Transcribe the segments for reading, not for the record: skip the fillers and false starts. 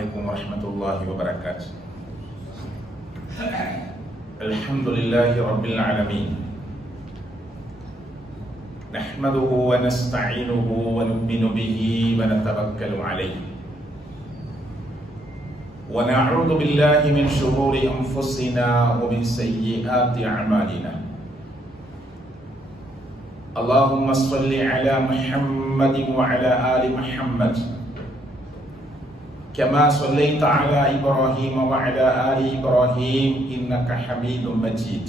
عليكم ورحمة الله وبركاته. الحمد لله رب العالمين، نحمده ونستعينه ونؤمن به ونتوكل عليه، ونعوذ بالله من شرور أنفسنا ومن سيئات أعمالنا. اللهم صل على محمد وعلى آل محمد كما صليت على إبراهيم وعلى آل إبراهيم إنك حميد مجيد.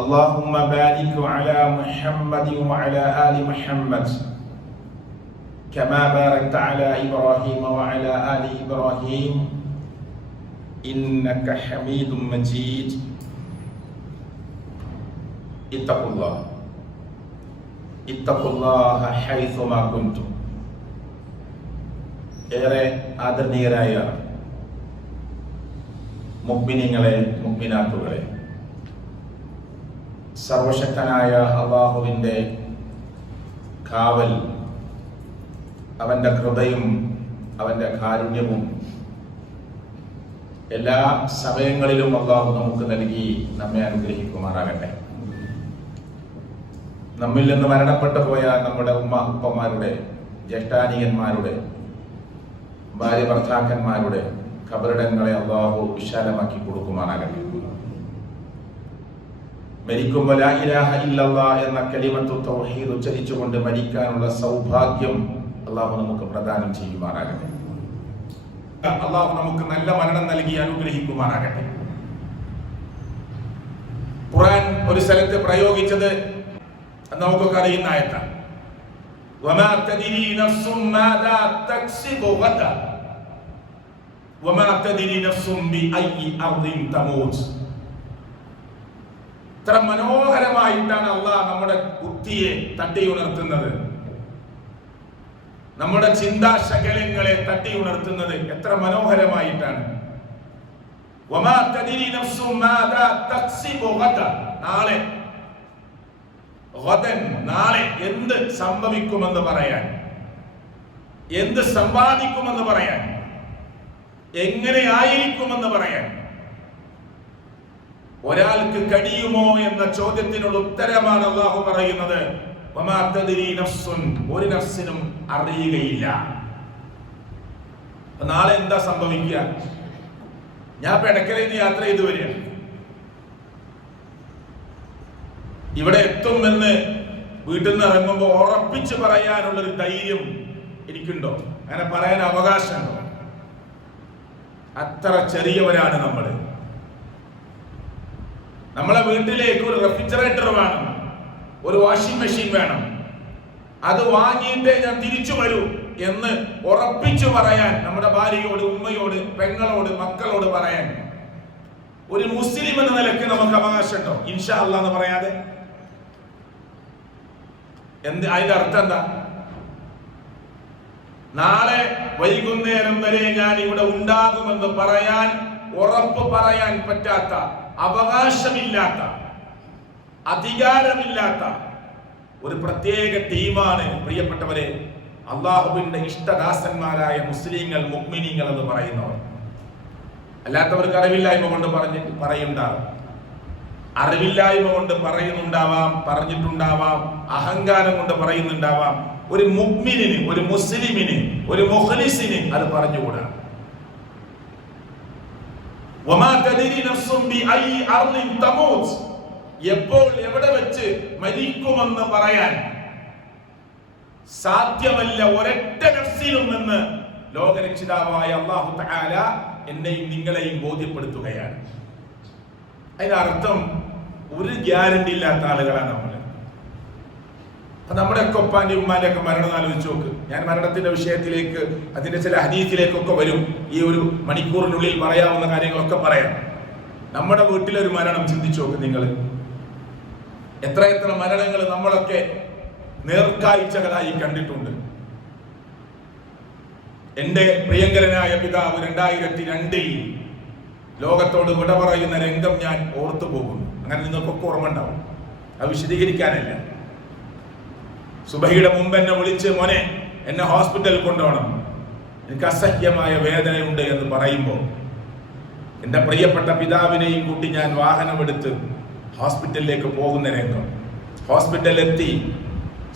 اللهم بارك على محمد وعلى آل محمد كما باركت على إبراهيم وعلى آل إبراهيم إنك حميد مجيد. اتقوا الله حيثما كنتم. ഏറെ ആദരണീയരായ മുഅ്മിനീങ്ങളെ, മുഅ്മിനാത്തുകളെ, സർവശക്തനായ അല്ലാഹുവിൻ്റെ കാവൽ, അവൻ്റെ കൃപയും അവൻ്റെ കാരുണ്യവും എല്ലാ സമയങ്ങളിലും അല്ലാഹു നമുക്ക് നൽകി നമ്മെ അനുഗ്രഹിക്കുമാറാകട്ടെ. നമ്മിൽ നിന്ന് മരണപ്പെട്ടു പോയ നമ്മുടെ ഉമ്മ ഉപ്പമാരുടെ, ജ്യേഷ്ഠാനിയന്മാരുടെ, ഭാര്യ ഭർത്താക്കന്മാരുടെ ഖബറിടങ്ങളെ അല്ലാഹു വിശാലമാക്കി കൊടുക്കുമാറാകട്ടെ. മരിക്കുമ്പോൾ ലാ ഇലാഹ ഇല്ലല്ലാഹ് എന്ന കലിമത്തു തൗഹീദ് ഉച്ചരിച്ചുകൊണ്ട് മരിക്കാനുള്ള സൗഭാഗ്യം അല്ലാഹു നമുക്ക് പ്രദാനം ചെയ്യുമാറാകട്ടെ. അല്ലാഹു നമുക്ക് നല്ല മരണം നൽകി അനുഗ്രഹിക്കുമാറാകട്ടെ. ഖുർആൻ ഒരു സ്ഥലത്ത് പ്രയോഗിച്ചത് നമുക്കൊക്കെ അറിയുന്ന ആയത്താണ്. وما تدري نفس ماذا تكسب غدا وما تدري نفس بأي أرض تموت. ഇത്ര മനോഹരമായിട്ടാണ് അല്ലാഹ് നമ്മുടെ ബുദ്ധിയെ തട്ടിയുണർത്തുന്നത്, നമ്മുടെ ചിന്താശകലങ്ങളെ തട്ടിയുണർത്തുന്നത് എത്ര മനോഹരമായിട്ടാണ്. وما تدري نفس ماذا تكسب غدا. നാളെ എന്ത് സംഭവിക്കുമെന്ന് പറയാൻ, എന്ത് സമ്പാദിക്കുമെന്ന് പറയാൻ, എങ്ങനെ ആയിരിക്കുമെന്ന് പറയാൻ ഒരാൾക്ക് കഴിയുമോ എന്ന ചോദ്യത്തിനുള്ള ഉത്തരമാണ് അല്ലാഹു പറയുന്നത്. വമാ തദ്രി നഫ്സുൻ, ഒരു നഫ്സിനും അറിയുകയില്ല. നാളെ എന്താ സംഭവിക്കുക? ഞാൻ ഇടയ്ക്കരയിൽ നിന്ന് യാത്ര ചെയ്തു വരികയാണ്. ഇവിടെ എത്തുമെന്ന് വീട്ടിൽ നിന്ന് ഇറങ്ങുമ്പോൾ ഉറപ്പിച്ച് പറയാനുള്ളൊരു ധൈര്യം എനിക്കുണ്ടോ? അങ്ങനെ പറയാൻ അവകാശമുണ്ടോ? അത്ര ചെറിയവരാണ് നമ്മൾ. നമ്മളെ വീട്ടിലേക്ക് ഒരു റെഫ്രിജറേറ്റർ വേണം, ഒരു വാഷിംഗ് മെഷീൻ വേണം, അത് വാങ്ങിയിട്ടേ ഞാൻ തിരിച്ചു വരൂ എന്ന് ഉറപ്പിച്ചു പറയാൻ നമ്മുടെ ഭാര്യയോട്, ഉമ്മയോട്, പെങ്ങളോട്, മക്കളോട് പറയാൻ ഒരു മുസ്ലിം എന്ന നിലയ്ക്ക് നമുക്ക് അവകാശമുണ്ടോ? ഇൻഷാ അല്ലാഹ് എന്ന് പറയാതെ? അതിന്റെ അർത്ഥം എന്താ? നാളെ വൈകുന്നേരം വരെ ഞാൻ ഇവിടെ ഉണ്ടാകുമെന്ന് പറയാൻ, ഉറപ്പ് പറയാൻ പറ്റാത്ത, അവകാശമില്ലാത്ത, അധികാരമില്ലാത്ത ഒരു പ്രത്യേക ടീമാണ് പ്രിയപ്പെട്ടവരെ അല്ലാഹുവിന്റെ ഇഷ്ടദാസന്മാരായ മുസ്ലിങ്ങൾ, മുഅ്മിനീങ്ങൾ എന്ന് പറയുന്നവർ. അല്ലാത്തവർക്ക് അറിവില്ലായ്മ കൊണ്ട് പറയുണ്ടാവും, അറിവില്ലായ്മ കൊണ്ട് പറയുന്നുണ്ടാവാം, പറഞ്ഞിട്ടുണ്ടാവാം, അഹങ്കാരം കൊണ്ട് പറയുന്നുണ്ടാവാം. ഒരു മുഅ്മിനിന്, ഒരു മുസ്ലിമിന്, ഒരു മുഖ്ലിസിന് അത് പറഞ്ഞുകൂടാ. വമാ തദ്രി നഫ്സുൻ ബിഅയ്യി അർളിൻ തമൂത്. എപ്പോൾ എവിടെ വെച്ച് മരിക്കുമെന്ന് പറയാൻ സാധ്യമല്ല ഒരൊറ്റ നഫ്സിലും എന്ന് ലോകരക്ഷിതാവായ അല്ലാഹു തആല എന്നെയും നിങ്ങളെയും ബോധ്യപ്പെടുത്തുകയാണ്. അതിനർത്ഥം ഒരു ഗ്യാരണ്ടി ഇല്ലാത്ത ആളുകളാണ് നമ്മൾ. നമ്മുടെ ഒക്കെ ഉപ്പാന്റെ ഉമ്മാന്റെ ഒക്കെ മരണം ആലോചിച്ച് നോക്ക്. ഞാൻ മരണത്തിന്റെ വിഷയത്തിലേക്ക്, അതിന്റെ ചില ഹദീസിലേക്കൊക്കെ വരും. ഈ ഒരു മണിക്കൂറിനുള്ളിൽ പറയാവുന്ന കാര്യങ്ങളൊക്കെ പറയാം. നമ്മുടെ വീട്ടിലൊരു മരണം ചിന്തിച്ചു നോക്ക് നിങ്ങൾ. എത്ര മരണങ്ങൾ നമ്മളൊക്കെ നേർക്കാഴ്ചകളായി കണ്ടിട്ടുണ്ട്. എന്റെ പ്രിയങ്കരനായ പിതാവ് 2002 ലോകത്തോട് വിട പറയുന്ന രംഗം ഞാൻ ഓർത്തു പോകുന്നു. അങ്ങനെ നിങ്ങൾക്കൊക്കെ ഓർമ്മ ഉണ്ടാവും, അത് വിശദീകരിക്കാനല്ല. സുബഹിയുടെ മുമ്പ് എന്നെ വിളിച്ച്, മോനെ എന്നെ ഹോസ്പിറ്റലിൽ കൊണ്ടുപോകണം, എനിക്ക് അസഹ്യമായ വേദനയുണ്ട് എന്ന് പറയുമ്പോൾ എൻ്റെ പ്രിയപ്പെട്ട പിതാവിനെയും കൂട്ടി ഞാൻ വാഹനമെടുത്ത് ഹോസ്പിറ്റലിലേക്ക് പോകുന്ന രംഗം. ഹോസ്പിറ്റലിലെത്തി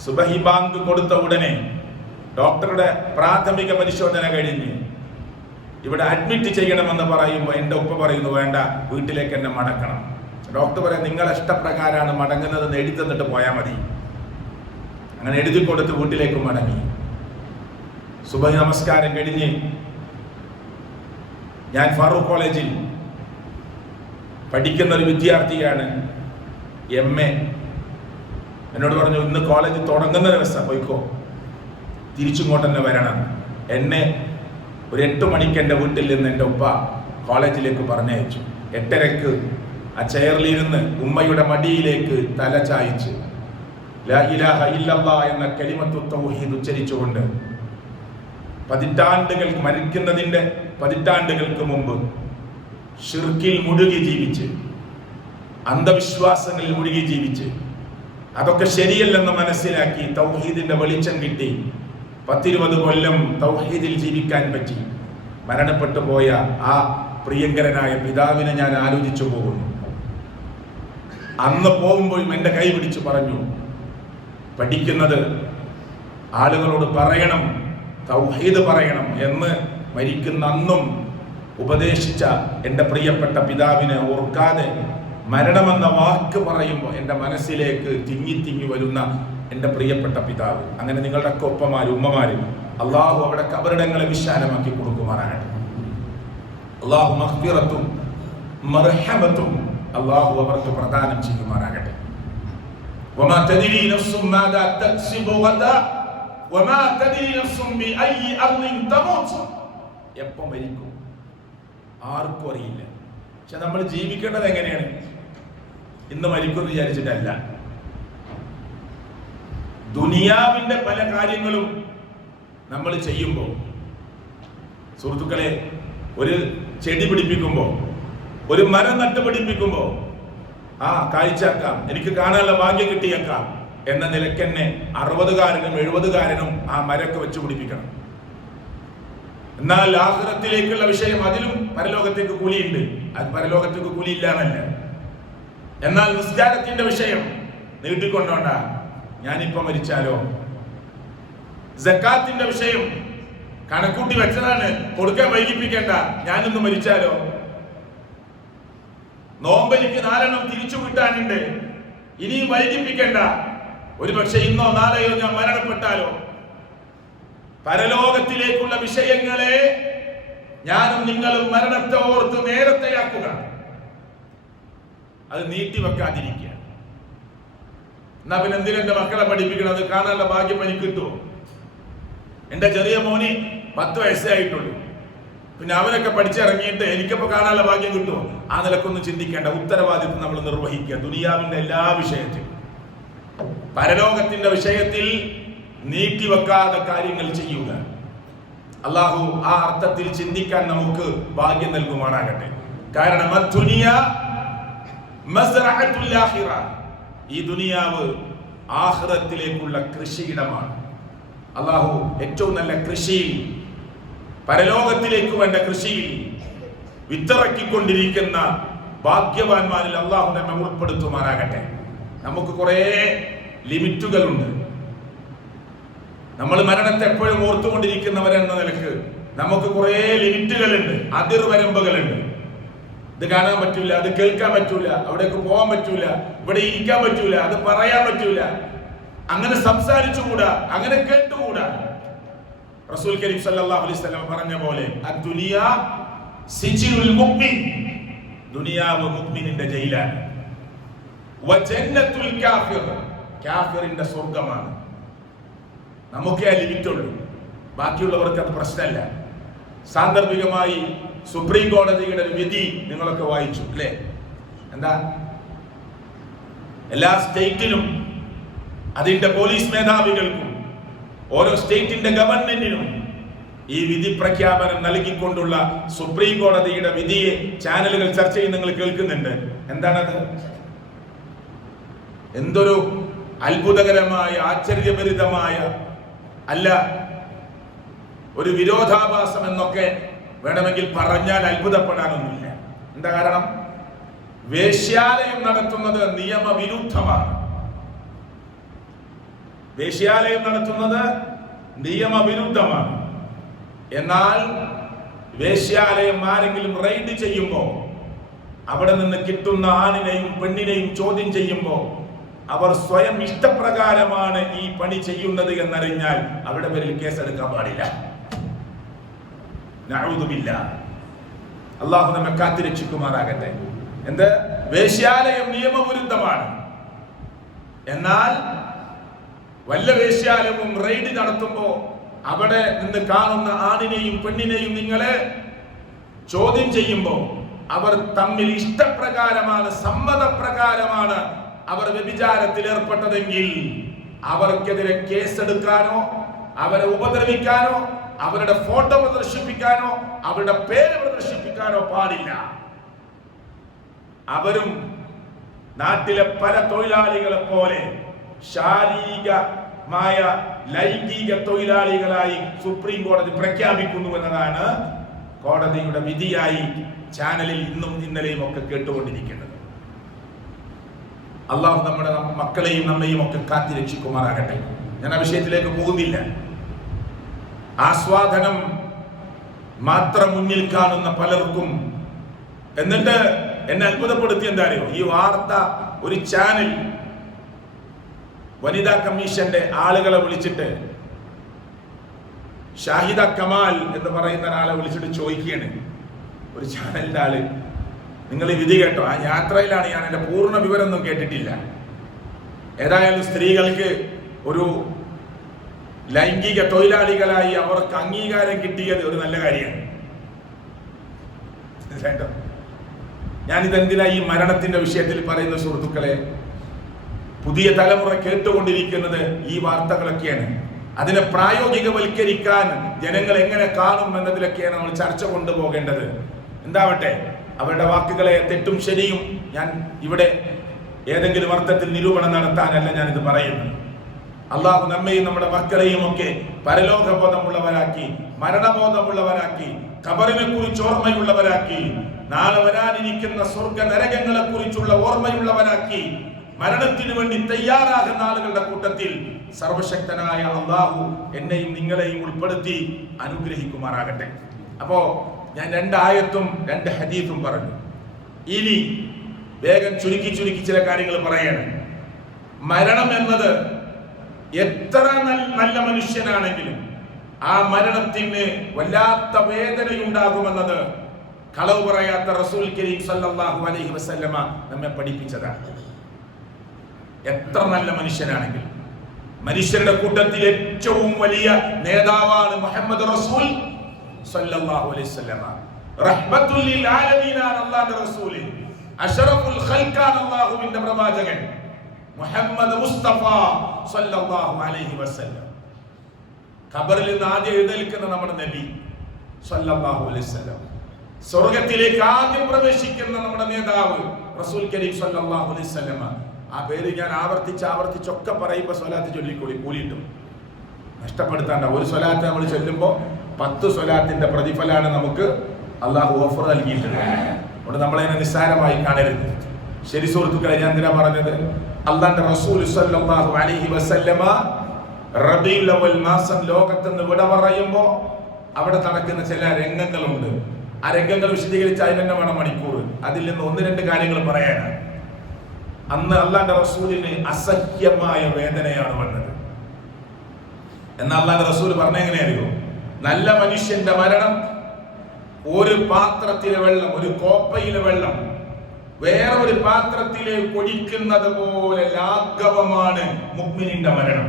സുബഹി ബാങ്ക് കൊടുത്ത ഉടനെ ഡോക്ടറുടെ പ്രാഥമിക പരിശോധന കഴിഞ്ഞ് ഇവിടെ അഡ്മിറ്റ് ചെയ്യണമെന്ന് പറയുമ്പോൾ എൻ്റെ ഉപ്പ പറയുന്നു, വേണ്ട, വീട്ടിലേക്ക് എന്നെ മടക്കണം. ഡോക്ടർ പറയാം, നിങ്ങളെ ഇഷ്ടപ്രകാരമാണ് മടങ്ങുന്നത്, എഴുതി തന്നിട്ട് പോയാൽ മതി. അങ്ങനെ എഴുതി കൊടുത്ത് വീട്ടിലേക്ക് മടങ്ങി. സുബഹി നമസ്കാരം കഴിഞ്ഞ് ഞാൻ ഫാറൂഖ് കോളേജിൽ പഠിക്കുന്ന ഒരു വിദ്യാർത്ഥിയാണ്, MA. എന്നോട് പറഞ്ഞു, ഇന്ന് കോളേജ് തുടങ്ങുന്ന ദിവസം പോയിക്കോ, തിരിച്ചിങ്ങോട്ട് തന്നെ വരണം. എന്നെ ഒരു 8 മണിക്ക് എൻ്റെ വീട്ടിൽ നിന്ന് എൻ്റെ ഉപ്പ കോളേജിലേക്ക് പറഞ്ഞയച്ചു. 8:30 ആ ചെയറിലിരുന്ന് ഉമ്മയുടെ മടിയിലേക്ക് തല ചായിച്ച് ലാ ഇലാഹ ഇല്ലല്ലാഹ് എന്ന കലിമത്തു തൗഹീദ് ഉച്ചരിച്ചുകൊണ്ട് മരിക്കുന്നതിൻ്റെ പതിറ്റാണ്ടുകൾക്ക് മുമ്പ് ഷിർക്കിൽ മുഴുകി ജീവിച്ച്, അന്ധവിശ്വാസങ്ങളിൽ മുഴുകി ജീവിച്ച്, അതൊക്കെ ശരിയല്ലെന്ന് മനസ്സിലാക്കി തൗഹീദിന്റെ വെളിച്ചം കിട്ടി 10-20 കൊല്ലം തൗഹീദിൽ ജീവിക്കാൻ പറ്റി മരണപ്പെട്ടു പോയ ആ പ്രിയങ്കരനായ പിതാവിനെ ഞാൻ ആലോചിച്ചു പോകുന്നു. അന്ന് പോകുമ്പോഴും എൻ്റെ കൈ പിടിച്ചു പറഞ്ഞു, പഠിക്കുന്നത് ആളുകളോട് പറയണം, തൗഹീദ് പറയണം എന്ന് മരിക്കുന്ന അന്നും ഉപദേശിച്ച എൻ്റെ പ്രിയപ്പെട്ട പിതാവിനെ ഓർക്കാതെ മരണമെന്ന വാക്ക് പറയുമ്പോൾ എൻ്റെ മനസ്സിലേക്ക് തിങ്ങി വരുന്ന എൻ്റെ പ്രിയപ്പെട്ട പിതാവ്. അങ്ങനെ നിങ്ങളുടെ ഒക്കെ ഒപ്പമാര്, ഉമ്മമാര്, അള്ളാഹു അവിടെ കബറിടങ്ങളെ വിശാലമാക്കി കൊടുക്കുമാറാകട്ടെ. അള്ളാഹു മഗ്ഫിറത്തും മർഹമത്തും അള്ളാഹു അവർക്ക് പ്രദാനം ചെയ്യുമാറാകട്ടെ. വമാ തദ്രി നഫ്സും മാദാ തക്സിബു ഗദാ വമാ തദ്രി നഫ്സും ബിഅയ്യി അർളിൻ തമൂത്. എപ്പോൾ മരിക്കും ആർക്കും അറിയില്ല. പക്ഷെ നമ്മൾ ജീവിക്കേണ്ടത് എങ്ങനെയാണ്? ഇന്ന് മരിക്കുമെന്ന് വിചാരിച്ചിട്ടല്ല. ദുനിയാവിന്റെ പല കാര്യങ്ങളും നമ്മൾ ചെയ്യുമ്പോൾ, സുഹൃത്തുക്കളെ, ഒരു ചെടി പിടിപ്പിക്കുമ്പോൾ, ഒരു മരം നട്ട് പിടിപ്പിക്കുമ്പോൾ, കാഴ്ചയാക്കാം, എനിക്ക് കാണാനുള്ള ഭാഗ്യം കിട്ടിയേക്കാം എന്ന നിലയ്ക്ക് തന്നെ 60-കാരനും 70-കാരനും ആ മരമൊക്കെ വെച്ച് പിടിപ്പിക്കണം. എന്നാൽ ആഖിറത്തിലേക്കുള്ള വിഷയം, അതിലും പരലോകത്തേക്ക് കൂലിയുണ്ട്. അത് പരലോകത്തേക്ക് കൂലിയില്ല എന്നല്ല. എന്നാൽ നിസ്കാരത്തിന്റെ വിഷയം നീട്ടിക്കൊണ്ടോണ്ട, ഞാനിപ്പോ മരിച്ചാലോ? സക്കാത്തിന്റെ വിഷയം കണക്കൂട്ടി വെച്ചതാണ്, കൊടുക്കാൻ വൈകിപ്പിക്കേണ്ട, ഞാനൊന്ന് മരിച്ചാലോ? നോമ്പലിക്ക് 4 തിരിച്ചു കിട്ടാനുണ്ട്, ഇനിയും വൈകിപ്പിക്കേണ്ട, ഒരു പക്ഷെ ഇന്നോ നാളെയോ ഞാൻ മരണപ്പെട്ടാലോ? പരലോകത്തിലേക്കുള്ള വിഷയങ്ങളെ ഞാനും നിങ്ങളും മരണത്തെ ഓർത്ത് നേരത്തെയാക്കുക, അത് നീട്ടിവെക്കാതിരിക്കുക. എന്നാ പിന്നെ എന്തിനെന്റെ മക്കളെ പഠിപ്പിക്കണം? അത് കാണാനുള്ള ഭാഗ്യം എനിക്ക് കിട്ടുമോ? എന്റെ ചെറിയ മോന് 10 വയസ്സേ ആയിട്ടുള്ളൂ, പിന്നെ അവനൊക്കെ പഠിച്ചിറങ്ങിയിട്ട് എനിക്കിപ്പോ കാണാനുള്ള ഭാഗ്യം കിട്ടുമോ? ആ നിലക്കൊന്നും ചിന്തിക്കേണ്ട. ഉത്തരവാദിത്വം നമ്മൾ നിർവഹിക്കുക. ദുനിയാവിന്റെ എല്ലാ വിഷയത്തിലും, പരലോകത്തിന്റെ വിഷയത്തിൽ നീട്ടിവെക്കാതെ കാര്യങ്ങൾ ചെയ്യുക. അള്ളാഹു ആ അർത്ഥത്തിൽ ചിന്തിക്കാൻ നമുക്ക് ഭാഗ്യം നൽകുമാറാകട്ടെ. കാരണം ഈ ദുനിയാവ് ആഖിറത്തിലേക്കുള്ള കൃഷിയിടമാണ്. അള്ളാഹു ഏറ്റവും നല്ല കൃഷിയിൽ, പരലോകത്തിലേക്ക് വേണ്ട കൃഷിയിൽ വിത്തിറക്കിക്കൊണ്ടിരിക്കുന്ന ഭാഗ്യവാന്മാരിൽ അള്ളാഹു നമ്മെ ഉൾപ്പെടുത്തുമാറാകട്ടെ. നമുക്ക് കുറെ ലിമിറ്റുകളുണ്ട്. നമ്മൾ മരണത്തെ എപ്പോഴും ഓർത്തുകൊണ്ടിരിക്കുന്നവരെന്ന നിലക്ക് നമുക്ക് കുറെ ലിമിറ്റുകളുണ്ട്, അതിർവരമ്പുകളുണ്ട്. ഇത് കാണാൻ പറ്റൂല, അത് കേൾക്കാൻ പറ്റൂല, അവിടേക്ക് പോകാൻ പറ്റൂല, ഇവിടെ ഇരിക്കാൻ പറ്റൂല, അത് പറയാൻ പറ്റൂല, അങ്ങനെ സംസാരിച്ചുകൂടാ, അങ്ങനെ കേട്ടുകൂടാ. റസൂൽ കരീം സല്ലല്ലാഹു അലൈഹി വസല്ലം പറഞ്ഞ പോലെ അദ്ദുനിയാ സിജ്നുൽ മുഅ്മിൻ, ദുനിയാവ് മുഅ്മിനിന്റെ ജയിലാണ്. വജന്നത്തുൽ കാഫിർ, കാഫിറിന്റെ സ്വർഗ്ഗമാണ്. നമുക്കേ ലിമിറ്റുള്ളൂ, ബാക്കിയുള്ളവർക്ക് അത് പ്രശ്നമല്ല. സാന്ദർഭികമായി സുപ്രീം കോടതിയുടെ ഒരു വിധി നിങ്ങളൊക്കെ വായിച്ചു അല്ലേ? എന്താ? എല്ലാ സ്റ്റേറ്റിനും അതിന്റെ പോലീസ് മേധാവികൾക്കും ഓരോ സ്റ്റേറ്റിന്റെ ഗവൺമെന്റിനും ഈ വിധി പ്രഖ്യാപനം നൽകിക്കൊണ്ടുള്ള സുപ്രീം കോടതിയുടെ വിധിയെ ചാനലുകൾ ചർച്ച ചെയ്ത് നിങ്ങൾ കേൾക്കുന്നുണ്ട്. എന്താണത്? എന്തൊരു അത്ഭുതകരമായ, ആശ്ചര്യഭരിതമായ, അല്ല ഒരു വിരോധാഭാസം എന്നൊക്കെ വേണമെങ്കിൽ പറഞ്ഞാൽ അത്ഭുതപ്പെടാനൊന്നുമില്ല. എന്താ കാരണം? വേശ്യാലയം നടത്തുന്നത് നിയമവിരുദ്ധമാണ്. വേശ്യാലയം നടത്തുന്നത് നിയമവിരുദ്ധമാണ്. എന്നാൽ വേശ്യാലയം ആരെങ്കിലും റെയ്ഡ് ചെയ്യുമ്പോൾ, അവിടെ നിന്ന് കിട്ടുന്ന ആണിനെയും പെണ്ണിനെയും ചോദ്യം ചെയ്യുമ്പോൾ അവർ സ്വയം ഇഷ്ടപ്രകാരമാണ് ഈ പണി ചെയ്യുന്നത് എന്നറിഞ്ഞാൽ അവിടെ പേരിൽ കേസെടുക്കാൻ പാടില്ല. നഊദുബില്ലാ. അല്ലാഹു നമ്മെ കാത്തുരക്ഷിക്കുമാറാകട്ടെ. എന്ത്? വേശ്യാലയം നിയമവിരുദ്ധമാണ്. എന്നാൽ വല്ല വേശ്യാലയവും റെയ്ഡ് നടത്തുമ്പോൾ അവിടെ നിന്ന് കാണുന്ന ആണിനെയും പെണ്ണിനെയും നിങ്ങളെ ചോദ്യം ചെയ്യുമ്പോൾ അവർ തമ്മിൽ ഇഷ്ടപ്രകാരമാണ്, സമ്മതപ്രകാരമാണ് അവർ വ്യഭിചാരത്തിൽ ഏർപ്പെട്ടതെങ്കിൽ അവർക്കെതിരെ കേസെടുക്കാനോ അവരെ ഉപദ്രവിക്കാനോ അവരുടെ ഫോട്ടോ പ്രദർശിപ്പിക്കാനോ അവരുടെ പേര് പ്രദർശിപ്പിക്കാനോ പാടില്ല. അവരും നാട്ടിലെ പല തൊഴിലാളികളെ പോലെ ശാരീരികമായ ലൈംഗിക തൊഴിലാളികളായി സുപ്രീം കോടതി പ്രഖ്യാപിക്കുന്നു എന്നതാണ് കോടതിയുടെ വിധിയായി ചാനലിൽ ഇന്നും ഇന്നലെയും ഒക്കെ കേട്ടുകൊണ്ടിരിക്കുന്നത്. അള്ളാഹു നമ്മുടെ മക്കളെയും നമ്മയും ഒക്കെ കാത്തിരക്ഷിക്കുമാറാകട്ടെ. ഞാൻ ആ വിഷയത്തിലേക്ക് പോകുന്നില്ല. ആസ്വാദനം മാത്രം മുന്നിൽ കാണുന്ന പലർക്കും, എന്നിട്ട് എന്നെ അത്ഭുതപ്പെടുത്തി എന്താ അറിയോ? ഈ വാർത്ത ഒരു ചാനൽ വനിതാ കമ്മീഷന്റെ ആളുകളെ വിളിച്ചിട്ട്, ഷാഹിദ കമാൽ എന്ന് പറയുന്ന ഒരാളെ വിളിച്ചിട്ട് ചോദിക്കുകയാണ്, ഒരു ചാനലിന്റെ ആള്, നിങ്ങൾ വിധി കേട്ടോ? ആ യാത്രയിലാണ്, ഞാൻ എൻ്റെ പൂർണ്ണ വിവരമൊന്നും കേട്ടിട്ടില്ല. ഏതായാലും സ്ത്രീകൾക്ക് ഒരു ലൈംഗിക തൊഴിലാളികളായി അവർക്ക് അംഗീകാരം കിട്ടിയത് ഒരു നല്ല കാര്യമാണ്. ഞാനിതെന്തിനാ ഈ മരണത്തിന്റെ വിഷയത്തിൽ പറയുന്ന സുഹൃത്തുക്കളെ? പുതിയ തലമുറ കേട്ടുകൊണ്ടിരിക്കുന്നത് ഈ വാർത്തകളൊക്കെയാണ്. അതിനെ പ്രായോഗികവൽക്കരിക്കാൻ ജനങ്ങൾ എങ്ങനെ കാണും എന്നതിലൊക്കെയാണ് നമ്മൾ ചർച്ച കൊണ്ടുപോകേണ്ടത്. എന്താവട്ടെ, അവരുടെ വാക്കുകളെ തെറ്റും ശരിയും ഞാൻ ഇവിടെ ഏതെങ്കിലും അർത്ഥത്തിൽ നിരൂപണം നടത്താനല്ല ഞാനിത് പറയുന്നത്. അള്ളാഹു നമ്മയും നമ്മുടെ മക്കളെയും ഒക്കെ പരലോകബോധമുള്ളവരാക്കി, മരണബോധമുള്ളവരാക്കി, ഖബറിനെ കുറിച്ച് ഓർമ്മയുള്ളവരാക്കി, നാളെ വരാനിരിക്കുന്ന സ്വർഗ നരകങ്ങളെ കുറിച്ചുള്ള ഓർമ്മയുള്ളവരാക്കി, മരണത്തിനു വേണ്ടി തയ്യാറാകുന്ന ആളുകളുടെ കൂട്ടത്തിൽ സർവശക്തനായ അള്ളാഹു എന്നെയും നിങ്ങളെയും ഉൾപ്പെടുത്തി അനുഗ്രഹിക്കുമാറാകട്ടെ. അപ്പോ ഞാൻ 2 ആയത്തും 2 ഹദീസും പറഞ്ഞു. ഇനി വേഗം ചുരുക്കി ചില കാര്യങ്ങൾ പറയാണ്. മരണം എന്നത് എത്ര നല്ല മനുഷ്യനാണെങ്കിലും ആ മരണത്തിന് വല്ലാത്ത വേദനയുണ്ടാകുമെന്നത് കളവ് പറയാത്ത റസൂൽ കരീം സല്ലല്ലാഹു അലൈഹി വസല്ലമ നമ്മെ പഠിപ്പിച്ചതാണ്. എത്ര നല്ല മനുഷ്യനാണെങ്കിലും, മനുഷ്യരുടെ കൂട്ടത്തിൽ ഏറ്റവും വലിയ നേതാവാണ് മുഹമ്മദ് റസൂൽ സല്ലല്ലാഹു അലൈഹി വസല്ലമ. റഹ്മത്തുൽ ലിൽ ആലമീനാണ് അല്ലാഹുവിന്റെ റസൂൽ. അഷ്റഫുൽ ഖൽഖാണ് അല്ലാഹുവിന്റെ പ്രവാചകൻ മുഹമ്മദ് മുസ്തഫ സല്ലല്ലാഹു അലൈഹി വസല്ലം. ഖബറിൽ നിന്ന് ആദ്യം എഴുന്നേൽക്കുന്ന നമ്മുടെ നബി സല്ലല്ലാഹു അലൈഹി വസല്ലം. സ്വർഗ്ഗത്തിലേക്ക് ആദ്യം പ്രവേശിക്കുന്ന നമ്മുടെ നേതാവ് റസൂൽ കരീം സല്ലല്ലാഹു അലൈഹി വസല്ലം. ആ പേര് ഞാൻ ആവർത്തിച്ചൊക്കെ പറയുമ്പോൾ സ്വലാത്ത് ചൊല്ലിക്കൂടി, കൂലിയിട്ടും നഷ്ടപ്പെടുത്താണ്ട. ഒരു സ്വലാത്ത് നമ്മൾ ചൊല്ലുമ്പോൾ 10 സ്വലാത്തിന്റെ പ്രതിഫലമാണ് നമുക്ക് അള്ളാഹു ഓഫർ നൽകിയിട്ടുണ്ട്. അതുകൊണ്ട് നമ്മളതിനെ നിസ്സാരമായി കാണരുത്. ശരി സുഹൃത്തുക്കളെ, ഞാൻ എന്തിനാ പറഞ്ഞത്? അള്ളാന്റെ റസൂൽ സല്ലല്ലാഹു അലൈഹി വസല്ലമ റബീഉൽ അവ്വൽ മാസം ലോകത്തുനിന്ന് വിട പറയുമ്പോ അവിടെ നടക്കുന്ന ചില രംഗങ്ങളുണ്ട്. ആ രംഗങ്ങൾ വിശദീകരിച്ച് അതിന് തന്നെ വേണം മണിക്കൂർ. അതിൽ നിന്ന് 1-2 കാര്യങ്ങൾ പറയാനാണ്. അന്ന് അള്ളാന്റെ റസൂലിന് അസഹ്യമായ വേദനയാണ് വന്നത്. എന്നാൽ അള്ളാന്റെ റസൂൽ പറഞ്ഞ എങ്ങനെയറിയോ? നല്ല മനുഷ്യന്റെ മരണം ഒരു പാത്രത്തിലെ വെള്ളം, ഒരു കോപ്പയിലെ വെള്ളം വേറെ ഒരു പാത്രത്തിലേക്ക് ഒഴിക്കുന്നത് പോലെ ലാഘവമാണ് മുഅ്മിനിന്റെ മരണം.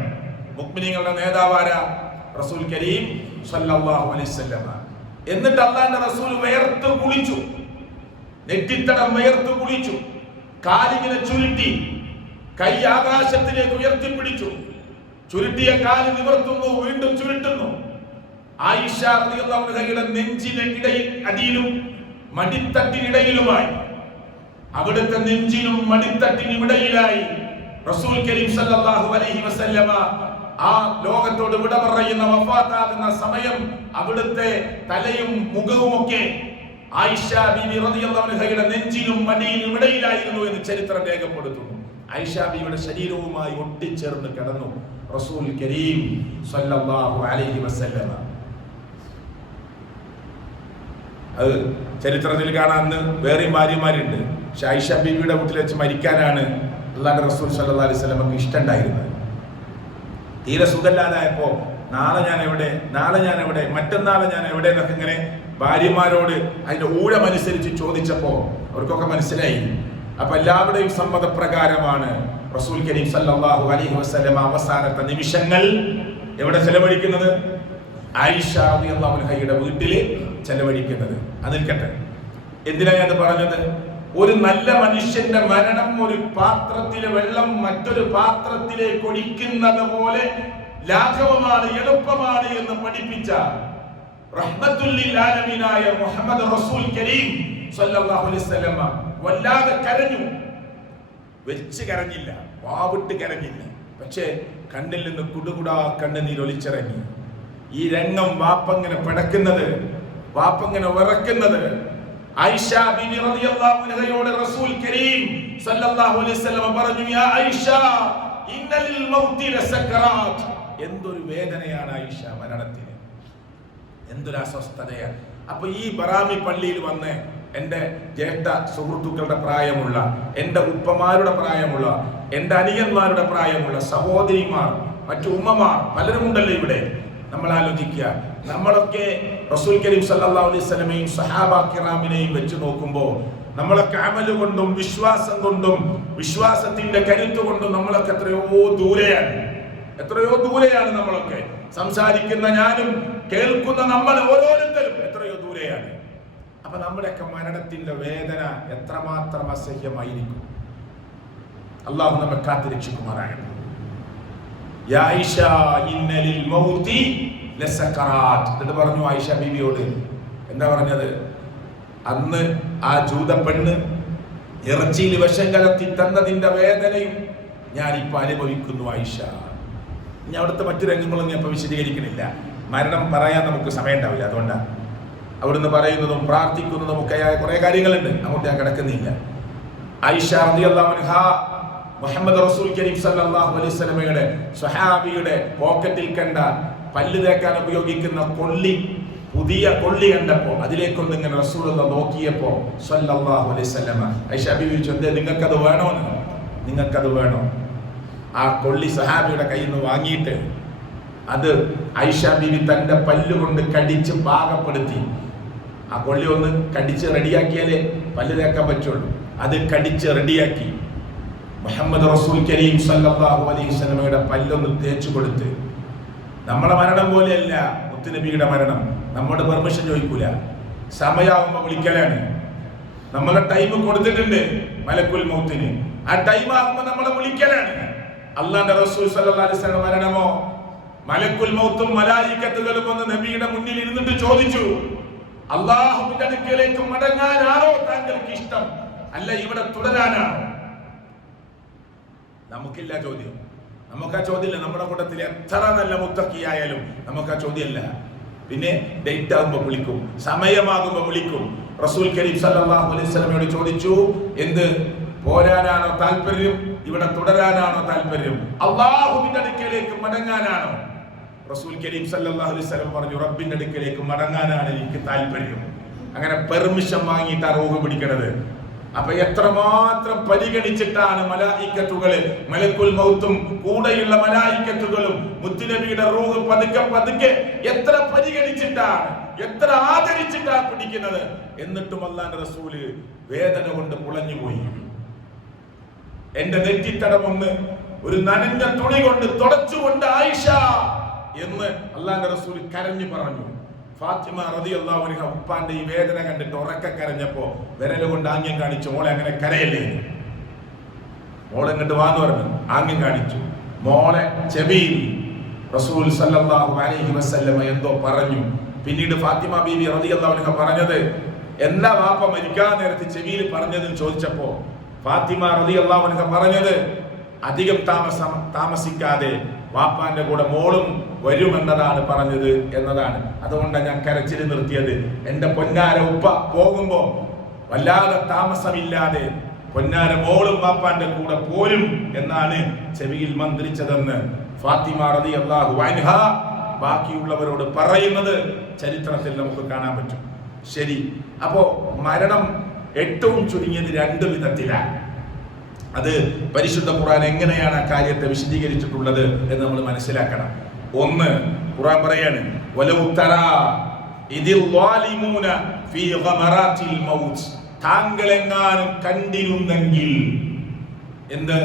മുഅ്മിനീങ്ങളുടെ നേതാവാര റസൂൽ കരീം സല്ലല്ലാഹു അലൈഹി വസല്ലം. എന്നിട്ട് അല്ലാഹുവിന്റെ റസൂൽ വിയർത്ത് കുളിച്ചു, നെറ്റിത്തടം വിയർത്ത് കുളിച്ചു, കാലിങ്ങനെ ചുരുട്ടി, കൈ ആകാശത്തിലേക്ക് ഉയർത്തിപ്പിടിച്ചു, ചുരുട്ടിയ കാല് നിവർത്തുന്നു, വീണ്ടും ചുരുട്ടുന്നു. ആയിഷ റളിയല്ലാഹു അൻഹയുടെ നെഞ്ചിന് ഇടയിൽ അടിയിലും മടിത്തട്ടിനിടയിലുമായി, അവിടുത്തെ നെഞ്ചിനും മടിത്തട്ടിനും ഇടയിലായി റസൂൽ കരീം സല്ലല്ലാഹു അലൈഹി വസല്ലമ ആ ലോകത്തോട് വിട പറയുന്ന വഫാത്താകുന്ന സമയം അവിടുത്തെ തലയും മുഖവുമൊക്കെ ആയിഷ ബീവി റളിയല്ലാഹു അൻഹയുടെ നെഞ്ചിലും മടിയിലും ഇടയിലായിരുന്നു എന്ന് ചരിത്രം രേഖപ്പെടുത്തുന്നു. ആയിഷ ബീവിയുടെ ശരീരവുമായി ഒട്ടിച്ചേർന്ന് കിടന്നു റസൂൽ കരീം സല്ലല്ലാഹു അലൈഹി വസല്ലം. അത് ചരിത്രത്തിൽ കാണാൻ വേറെയും ഭാര്യമാരുണ്ട്. പക്ഷെ ആയിഷ ബീവിയുടെ വീട്ടിൽ വെച്ച് മരിക്കാനാണ് അല്ലാഹുവിന്റെ റസൂൽ സല്ലല്ലാഹു അലൈഹി വസല്ലമക്ക് ഇഷ്ടമുണ്ടായിരുന്നത്. തീരെ സുഖമില്ലാതായപ്പോ നാളെ ഞാൻ എവിടെ മറ്റന്നാളെ ഞാൻ എവിടെ എന്നൊക്കെ ഇങ്ങനെ ഭാര്യമാരോട് അതിന്റെ ഊഴമനുസരിച്ച് ചോദിച്ചപ്പോ അവർക്കൊക്കെ മനസ്സിലായി. അപ്പൊ എല്ലാവരുടെയും സമ്മതപ്രകാരമാണ് റസൂൽ കരീം സല്ലല്ലാഹു അലൈഹി വസല്ലം അവസാനത്തെ നിമിഷങ്ങൾ എവിടെ ചെലവഴിക്കുന്നത്? ആയിഷ റളിയല്ലാഹു അൻഹയുടെ വീട്ടിൽ ചെലവഴിക്കുന്നത്. അത് നിൽക്കട്ടെ, എന്തിനാണ് അത് പറഞ്ഞത്? ഒരു നല്ല മനുഷ്യന്റെ മരണം ഒരു പാത്രത്തിലെ വെള്ളം മറ്റൊരു പാത്രത്തിലേക്ക് ഒഴിക്കുന്നത് പോലെ ലാഘവമാണ്, എളുപ്പമാണ് എന്ന് പഠിപ്പിച്ച റഹ്മത്തുൽ ലിൽ ആലമീനായ മുഹമ്മദ് റസൂൽ കരീം സല്ലല്ലാഹു അലൈഹി വസല്ലം വല്ലാതെ കരഞ്ഞു. വെച്ച് കരഞ്ഞില്ല, വാവിട്ട് കരഞ്ഞില്ല, പക്ഷേ കണ്ണിൽ നിന്ന് കുടുകുടാ കണ്ണുനീർ ഒലിച്ചിറങ്ങി. ഈ രംഗം വാപ്പങ്ങനെ പിടക്കുന്നത്, വാപ്പങ്ങനെ വിറക്കുന്നത് ആയിഷ ബീവി റളിയല്ലാഹു അൻഹയോട് റസൂൽ കരീം സല്ലല്ലാഹു അലൈഹി വസല്ലം പറഞ്ഞു, യാ ആയിഷ ഇന്നലിൽ മൗതി ലസകറാത്ത്. എന്തൊരു വേദനയാണ് ആയിഷ മരണത്തിന്, എന്തൊരു അസ്വസ്ഥതയാണ്. അപ്പൊ ഈ ബറാമി പള്ളിയിൽ വന്ന് എൻ്റെ ജ്യേഷ്ഠ സുഹൃത്തുക്കളുടെ പ്രായമുള്ള, എൻ്റെ ഉപ്പമാരുടെ പ്രായമുള്ള, എൻ്റെ അനിയന്മാരുടെ പ്രായമുള്ള സഹോദരിമാർ, മറ്റു ഉമ്മമാർ പലരും ഉണ്ടല്ലോ ഇവിടെ. നമ്മൾ ആലോചിക്കുക, നമ്മളൊക്കെ റസൂൽ കരീം സല്ലല്ലാഹു അലൈഹി വസല്ലമയും സഹാബ കിറാമിനെയും വെച്ച് നോക്കുമ്പോൾ നമ്മളൊക്കെ അമല് കൊണ്ടും വിശ്വാസം കൊണ്ടും വിശ്വാസത്തിന്റെ കരുത്ത് കൊണ്ടും നമ്മളൊക്കെ എത്രയോ ദൂരെയാണ് നമ്മളൊക്കെ. സംസാരിക്കുന്ന ഞാനും കേൾക്കുന്ന നമ്മൾ ഓരോരുത്തരും എത്രയോ ദൂരെയാണ്. അപ്പൊ നമ്മുടെയൊക്കെ മരണത്തിന്റെ വേദന എത്രമാത്രം അസഹ്യമായിരിക്കും. അള്ളാഹു നമ്മെ കാത്തുരക്ഷിക്കുമാറാകട്ടെ. യാ ആയിഷ ഇന്നലിൽ മൗതി ലസകറാത്ത് എന്ന് പറഞ്ഞു ആയിഷ ബീവിയോട്. എന്താ പറഞ്ഞത്? അന്ന് ആ ജൂത പെണ്ണ് ഇറച്ചിയിൽ വിഷം കലർത്തി തന്നതിന്റെ വേദനയും ഞാൻ ഇപ്പൊ അനുഭവിക്കുന്നു ആയിഷ. ഇനി അവിടുത്തെ മറ്റു രംഗങ്ങളൊന്നും ഞാൻ ഇപ്പൊ വിശദീകരിക്കണില്ല, മരണം പറയാൻ നമുക്ക് സമയം ഉണ്ടാവില്ല. അതുകൊണ്ടാണ് അവിടുന്ന് പറയുന്നതും പ്രാർത്ഥിക്കുന്നതും ഒക്കെ കുറെ കാര്യങ്ങളുണ്ട്, അങ്ങോട്ട് ഞാൻ കിടക്കുന്നില്ല. ആയിഷ റളിയല്ലാഹു അൻഹ മുഹമ്മദ് റസൂൽ കരീം സല്ലല്ലാഹു അലൈഹി വസല്ലമയുടെ സ്വഹാബിയുടെ പോക്കറ്റിൽ കണ്ട പല്ല് തേക്കാൻ ഉപയോഗിക്കുന്ന കൊള്ളി, പുതിയ കൊള്ളി കണ്ടപ്പോ അതിലേക്കൊന്ന് ഇങ്ങനെ റസൂലുള്ള നോക്കിയപ്പോ സല്ലല്ലാഹു അലൈഹി വസല്ലമ ആയിഷ ബീവി ചോദിച്ചു, നിങ്ങൾക്കത് വേണോന്ന്? നിങ്ങൾക്കത് വേണോ? ആ കൊള്ളി സഹാബിയുടെ കയ്യിൽ നിന്ന് വാങ്ങിയിട്ട് അത് ആയിഷ ബീവി തന്റെ പല്ലുകൊണ്ട് കടിച്ച് പാകപ്പെടുത്തി. ആ കൊള്ളി ഒന്ന് കടിച്ച് റെഡിയാക്കിയാലേ പല്ല് തേക്കാൻ പറ്റുള്ളൂ. അത് കടിച്ച് റെഡിയാക്കി മുഹമ്മദ് റസൂൽ കരീം സല്ലല്ലാഹു അലൈഹി വസല്ലമയുടെ പല്ലൊന്ന് തേച്ചു കൊടുത്ത്. നമ്മുടെ മരണം പോലെയല്ല മുത്തുനബിയുടെ മരണം. നമ്മുടെ പെർമിഷൻ ചോദിക്കൂല, സമയാവുമ്പോ വിളിക്കലാണ്. നമ്മളെ ടൈം കൊടുത്തിട്ടുണ്ട് മലക്കുൽ മൗത്തിന്, ആ ടൈം ആകുമ്പോ നമ്മളെ വിളിക്കലാണ്. അല്ലാഹുവിന്റെ റസൂൽ സല്ലല്ലാഹു അലൈഹി വസല്ലം മരണമോ മലക്കുൽ മൗത്തും മലായികത്തുകളും വന്ന് നബിയുടെ മുന്നിൽ ഇരുന്നിട്ട് ചോദിച്ചു, അല്ലാഹുവിന്റെ അടുക്കലേക്ക് മടങ്ങാനാണോ താങ്കൾക്ക് ഇഷ്ടം, അല്ല ഇവിടെ തുടരാനാണോ? നമുക്കില്ല ചോദ്യം, നമുക്ക് ആ ചോദ്യമില്ല. നമ്മുടെ കൂട്ടത്തിൽ എത്ര നല്ല മുത്തക്കിയായാലും നമുക്ക് ആ ചോദ്യമല്ല. പിന്നെ ഡേറ്റ് ആകുമ്പോൾ വിളിക്കും, സമയമാകുമ്പോൾ വിളിക്കും. റസൂൽ കരീം സല്ലല്ലാഹു അലൈഹി വസല്ലമയോട് ചോദിച്ചു, എന്ത് പോരാനാണോ താല്പര്യം, ഇവിടെ തുടരാനാണോ താല്പര്യം, അല്ലാഹുവിന്റെ അടുക്കലേക്ക് മടങ്ങാനാണോ? റസൂൽ കരീം സല്ലല്ലാഹു അലൈഹി വസല്ലം പറഞ്ഞു, റബ്ബിന്റെ അടുക്കലേക്ക് മടങ്ങാനാണ് എനിക്ക് താല്പര്യം. അങ്ങനെ പെർമിഷൻ വാങ്ങിയിട്ടാണ് റൂഹ് പിടിക്കണത്. അപ്പൊ എത്രമാത്രം പരിഗണിച്ചിട്ടാണ് മലായിക്കത്തുകള്, മലക്കുൽ മൗത്തും കൂടെയുള്ള മലായിക്കത്തുകളും മുത്തുനബിയുടെ റൂഹ് പതുക്കെ പതുക്കെ എത്ര പരിഗണിച്ചിട്ടാണ്, എത്ര ആദരിച്ചിട്ടാണ് പിടിക്കുന്നത്. എന്നിട്ടും അല്ലാഹുവിന്റെ റസൂല് വേദന കൊണ്ട് പുളഞ്ഞുപോയി. എന്റെ നെറ്റിത്തടം ഒന്ന് ഒരു നനഞ്ഞ തുണി കൊണ്ട് തുടച്ചുകൊണ്ട് ആയിഷ എന്ന് അല്ലാഹുവിന്റെ റസൂൽ കരഞ്ഞു പറഞ്ഞു. ഫാത്തിമ റളിയല്ലാഹു അൻഹ ഉപ്പാന്റെ ഈ വേദന കണ്ടിട്ട് ഉറക്കെ കരഞ്ഞപ്പോ വിരല് കൊണ്ട് ആംഗ്യം കാണിച്ചു, മോളെ അങ്ങനെ കരയല്ലേ, മോളെ ഇങ്ങോട്ട് വാന്ന് പറഞ്ഞു. ആംഗ്യം കാണിച്ചു. മോളെ ചെവിയിൽ റസൂൽ സല്ലല്ലാഹു അലൈഹി വസല്ലം എന്തോ പറഞ്ഞു. പിന്നീട് ഫാത്തിമ ബീവി റളിയല്ലാഹു അൻഹ പറഞ്ഞത്, എന്താ വാപ്പ മരിക്കാൻ നേരത്ത് ചെവിയിൽ പറഞ്ഞതെന്ന് ചോദിച്ചപ്പോ ഫാത്തിമ റളിയല്ലാഹു അൻഹ പറഞ്ഞത്, അധികം താമസിക്കാതെ വാപ്പാന്റെ കൂടെ മോളും വരുമെന്നതാണ് പറഞ്ഞത് എന്നതാണ്. അതുകൊണ്ടാണ് ഞാൻ കരച്ചിൽ നിർത്തിയത്. എന്റെ പൊന്നാര ഉപ്പ പോകുമ്പോ വല്ലാതെ താമസമില്ലാതെ പൊന്നാര മോളും വാപ്പാന്റെ കൂടെ പോരും എന്നാണ് ചെവിയിൽ മന്ത്രിച്ചതെന്ന് ഫാത്തിമ റളിയല്ലാഹു അൻഹ ബാക്കിയുള്ളവരോട് പറയുന്നത് ചരിത്രത്തിൽ നമുക്ക് കാണാൻ പറ്റും. ശരി, അപ്പോ മരണം ഏറ്റവും ചുരുങ്ങിയത് 2 വിധത്തിലാണ്. അത് പരിശുദ്ധ ഖുർആൻ എങ്ങനെയാണ് ആ കാര്യത്തെ വിശദീകരിച്ചിട്ടുള്ളത് എന്ന് നമ്മൾ മനസ്സിലാക്കണം. ഒന്ന്, ഖുർആൻ പറയാണ് വലൗ തറാ ഇദിൽ ളാലിമൂന ഫീ ഗമറാത്തിൽ മൗത്ത്. താങ്കളെങ്ങാനും കണ്ടിരുന്നെങ്കിൽ, എന്ത്?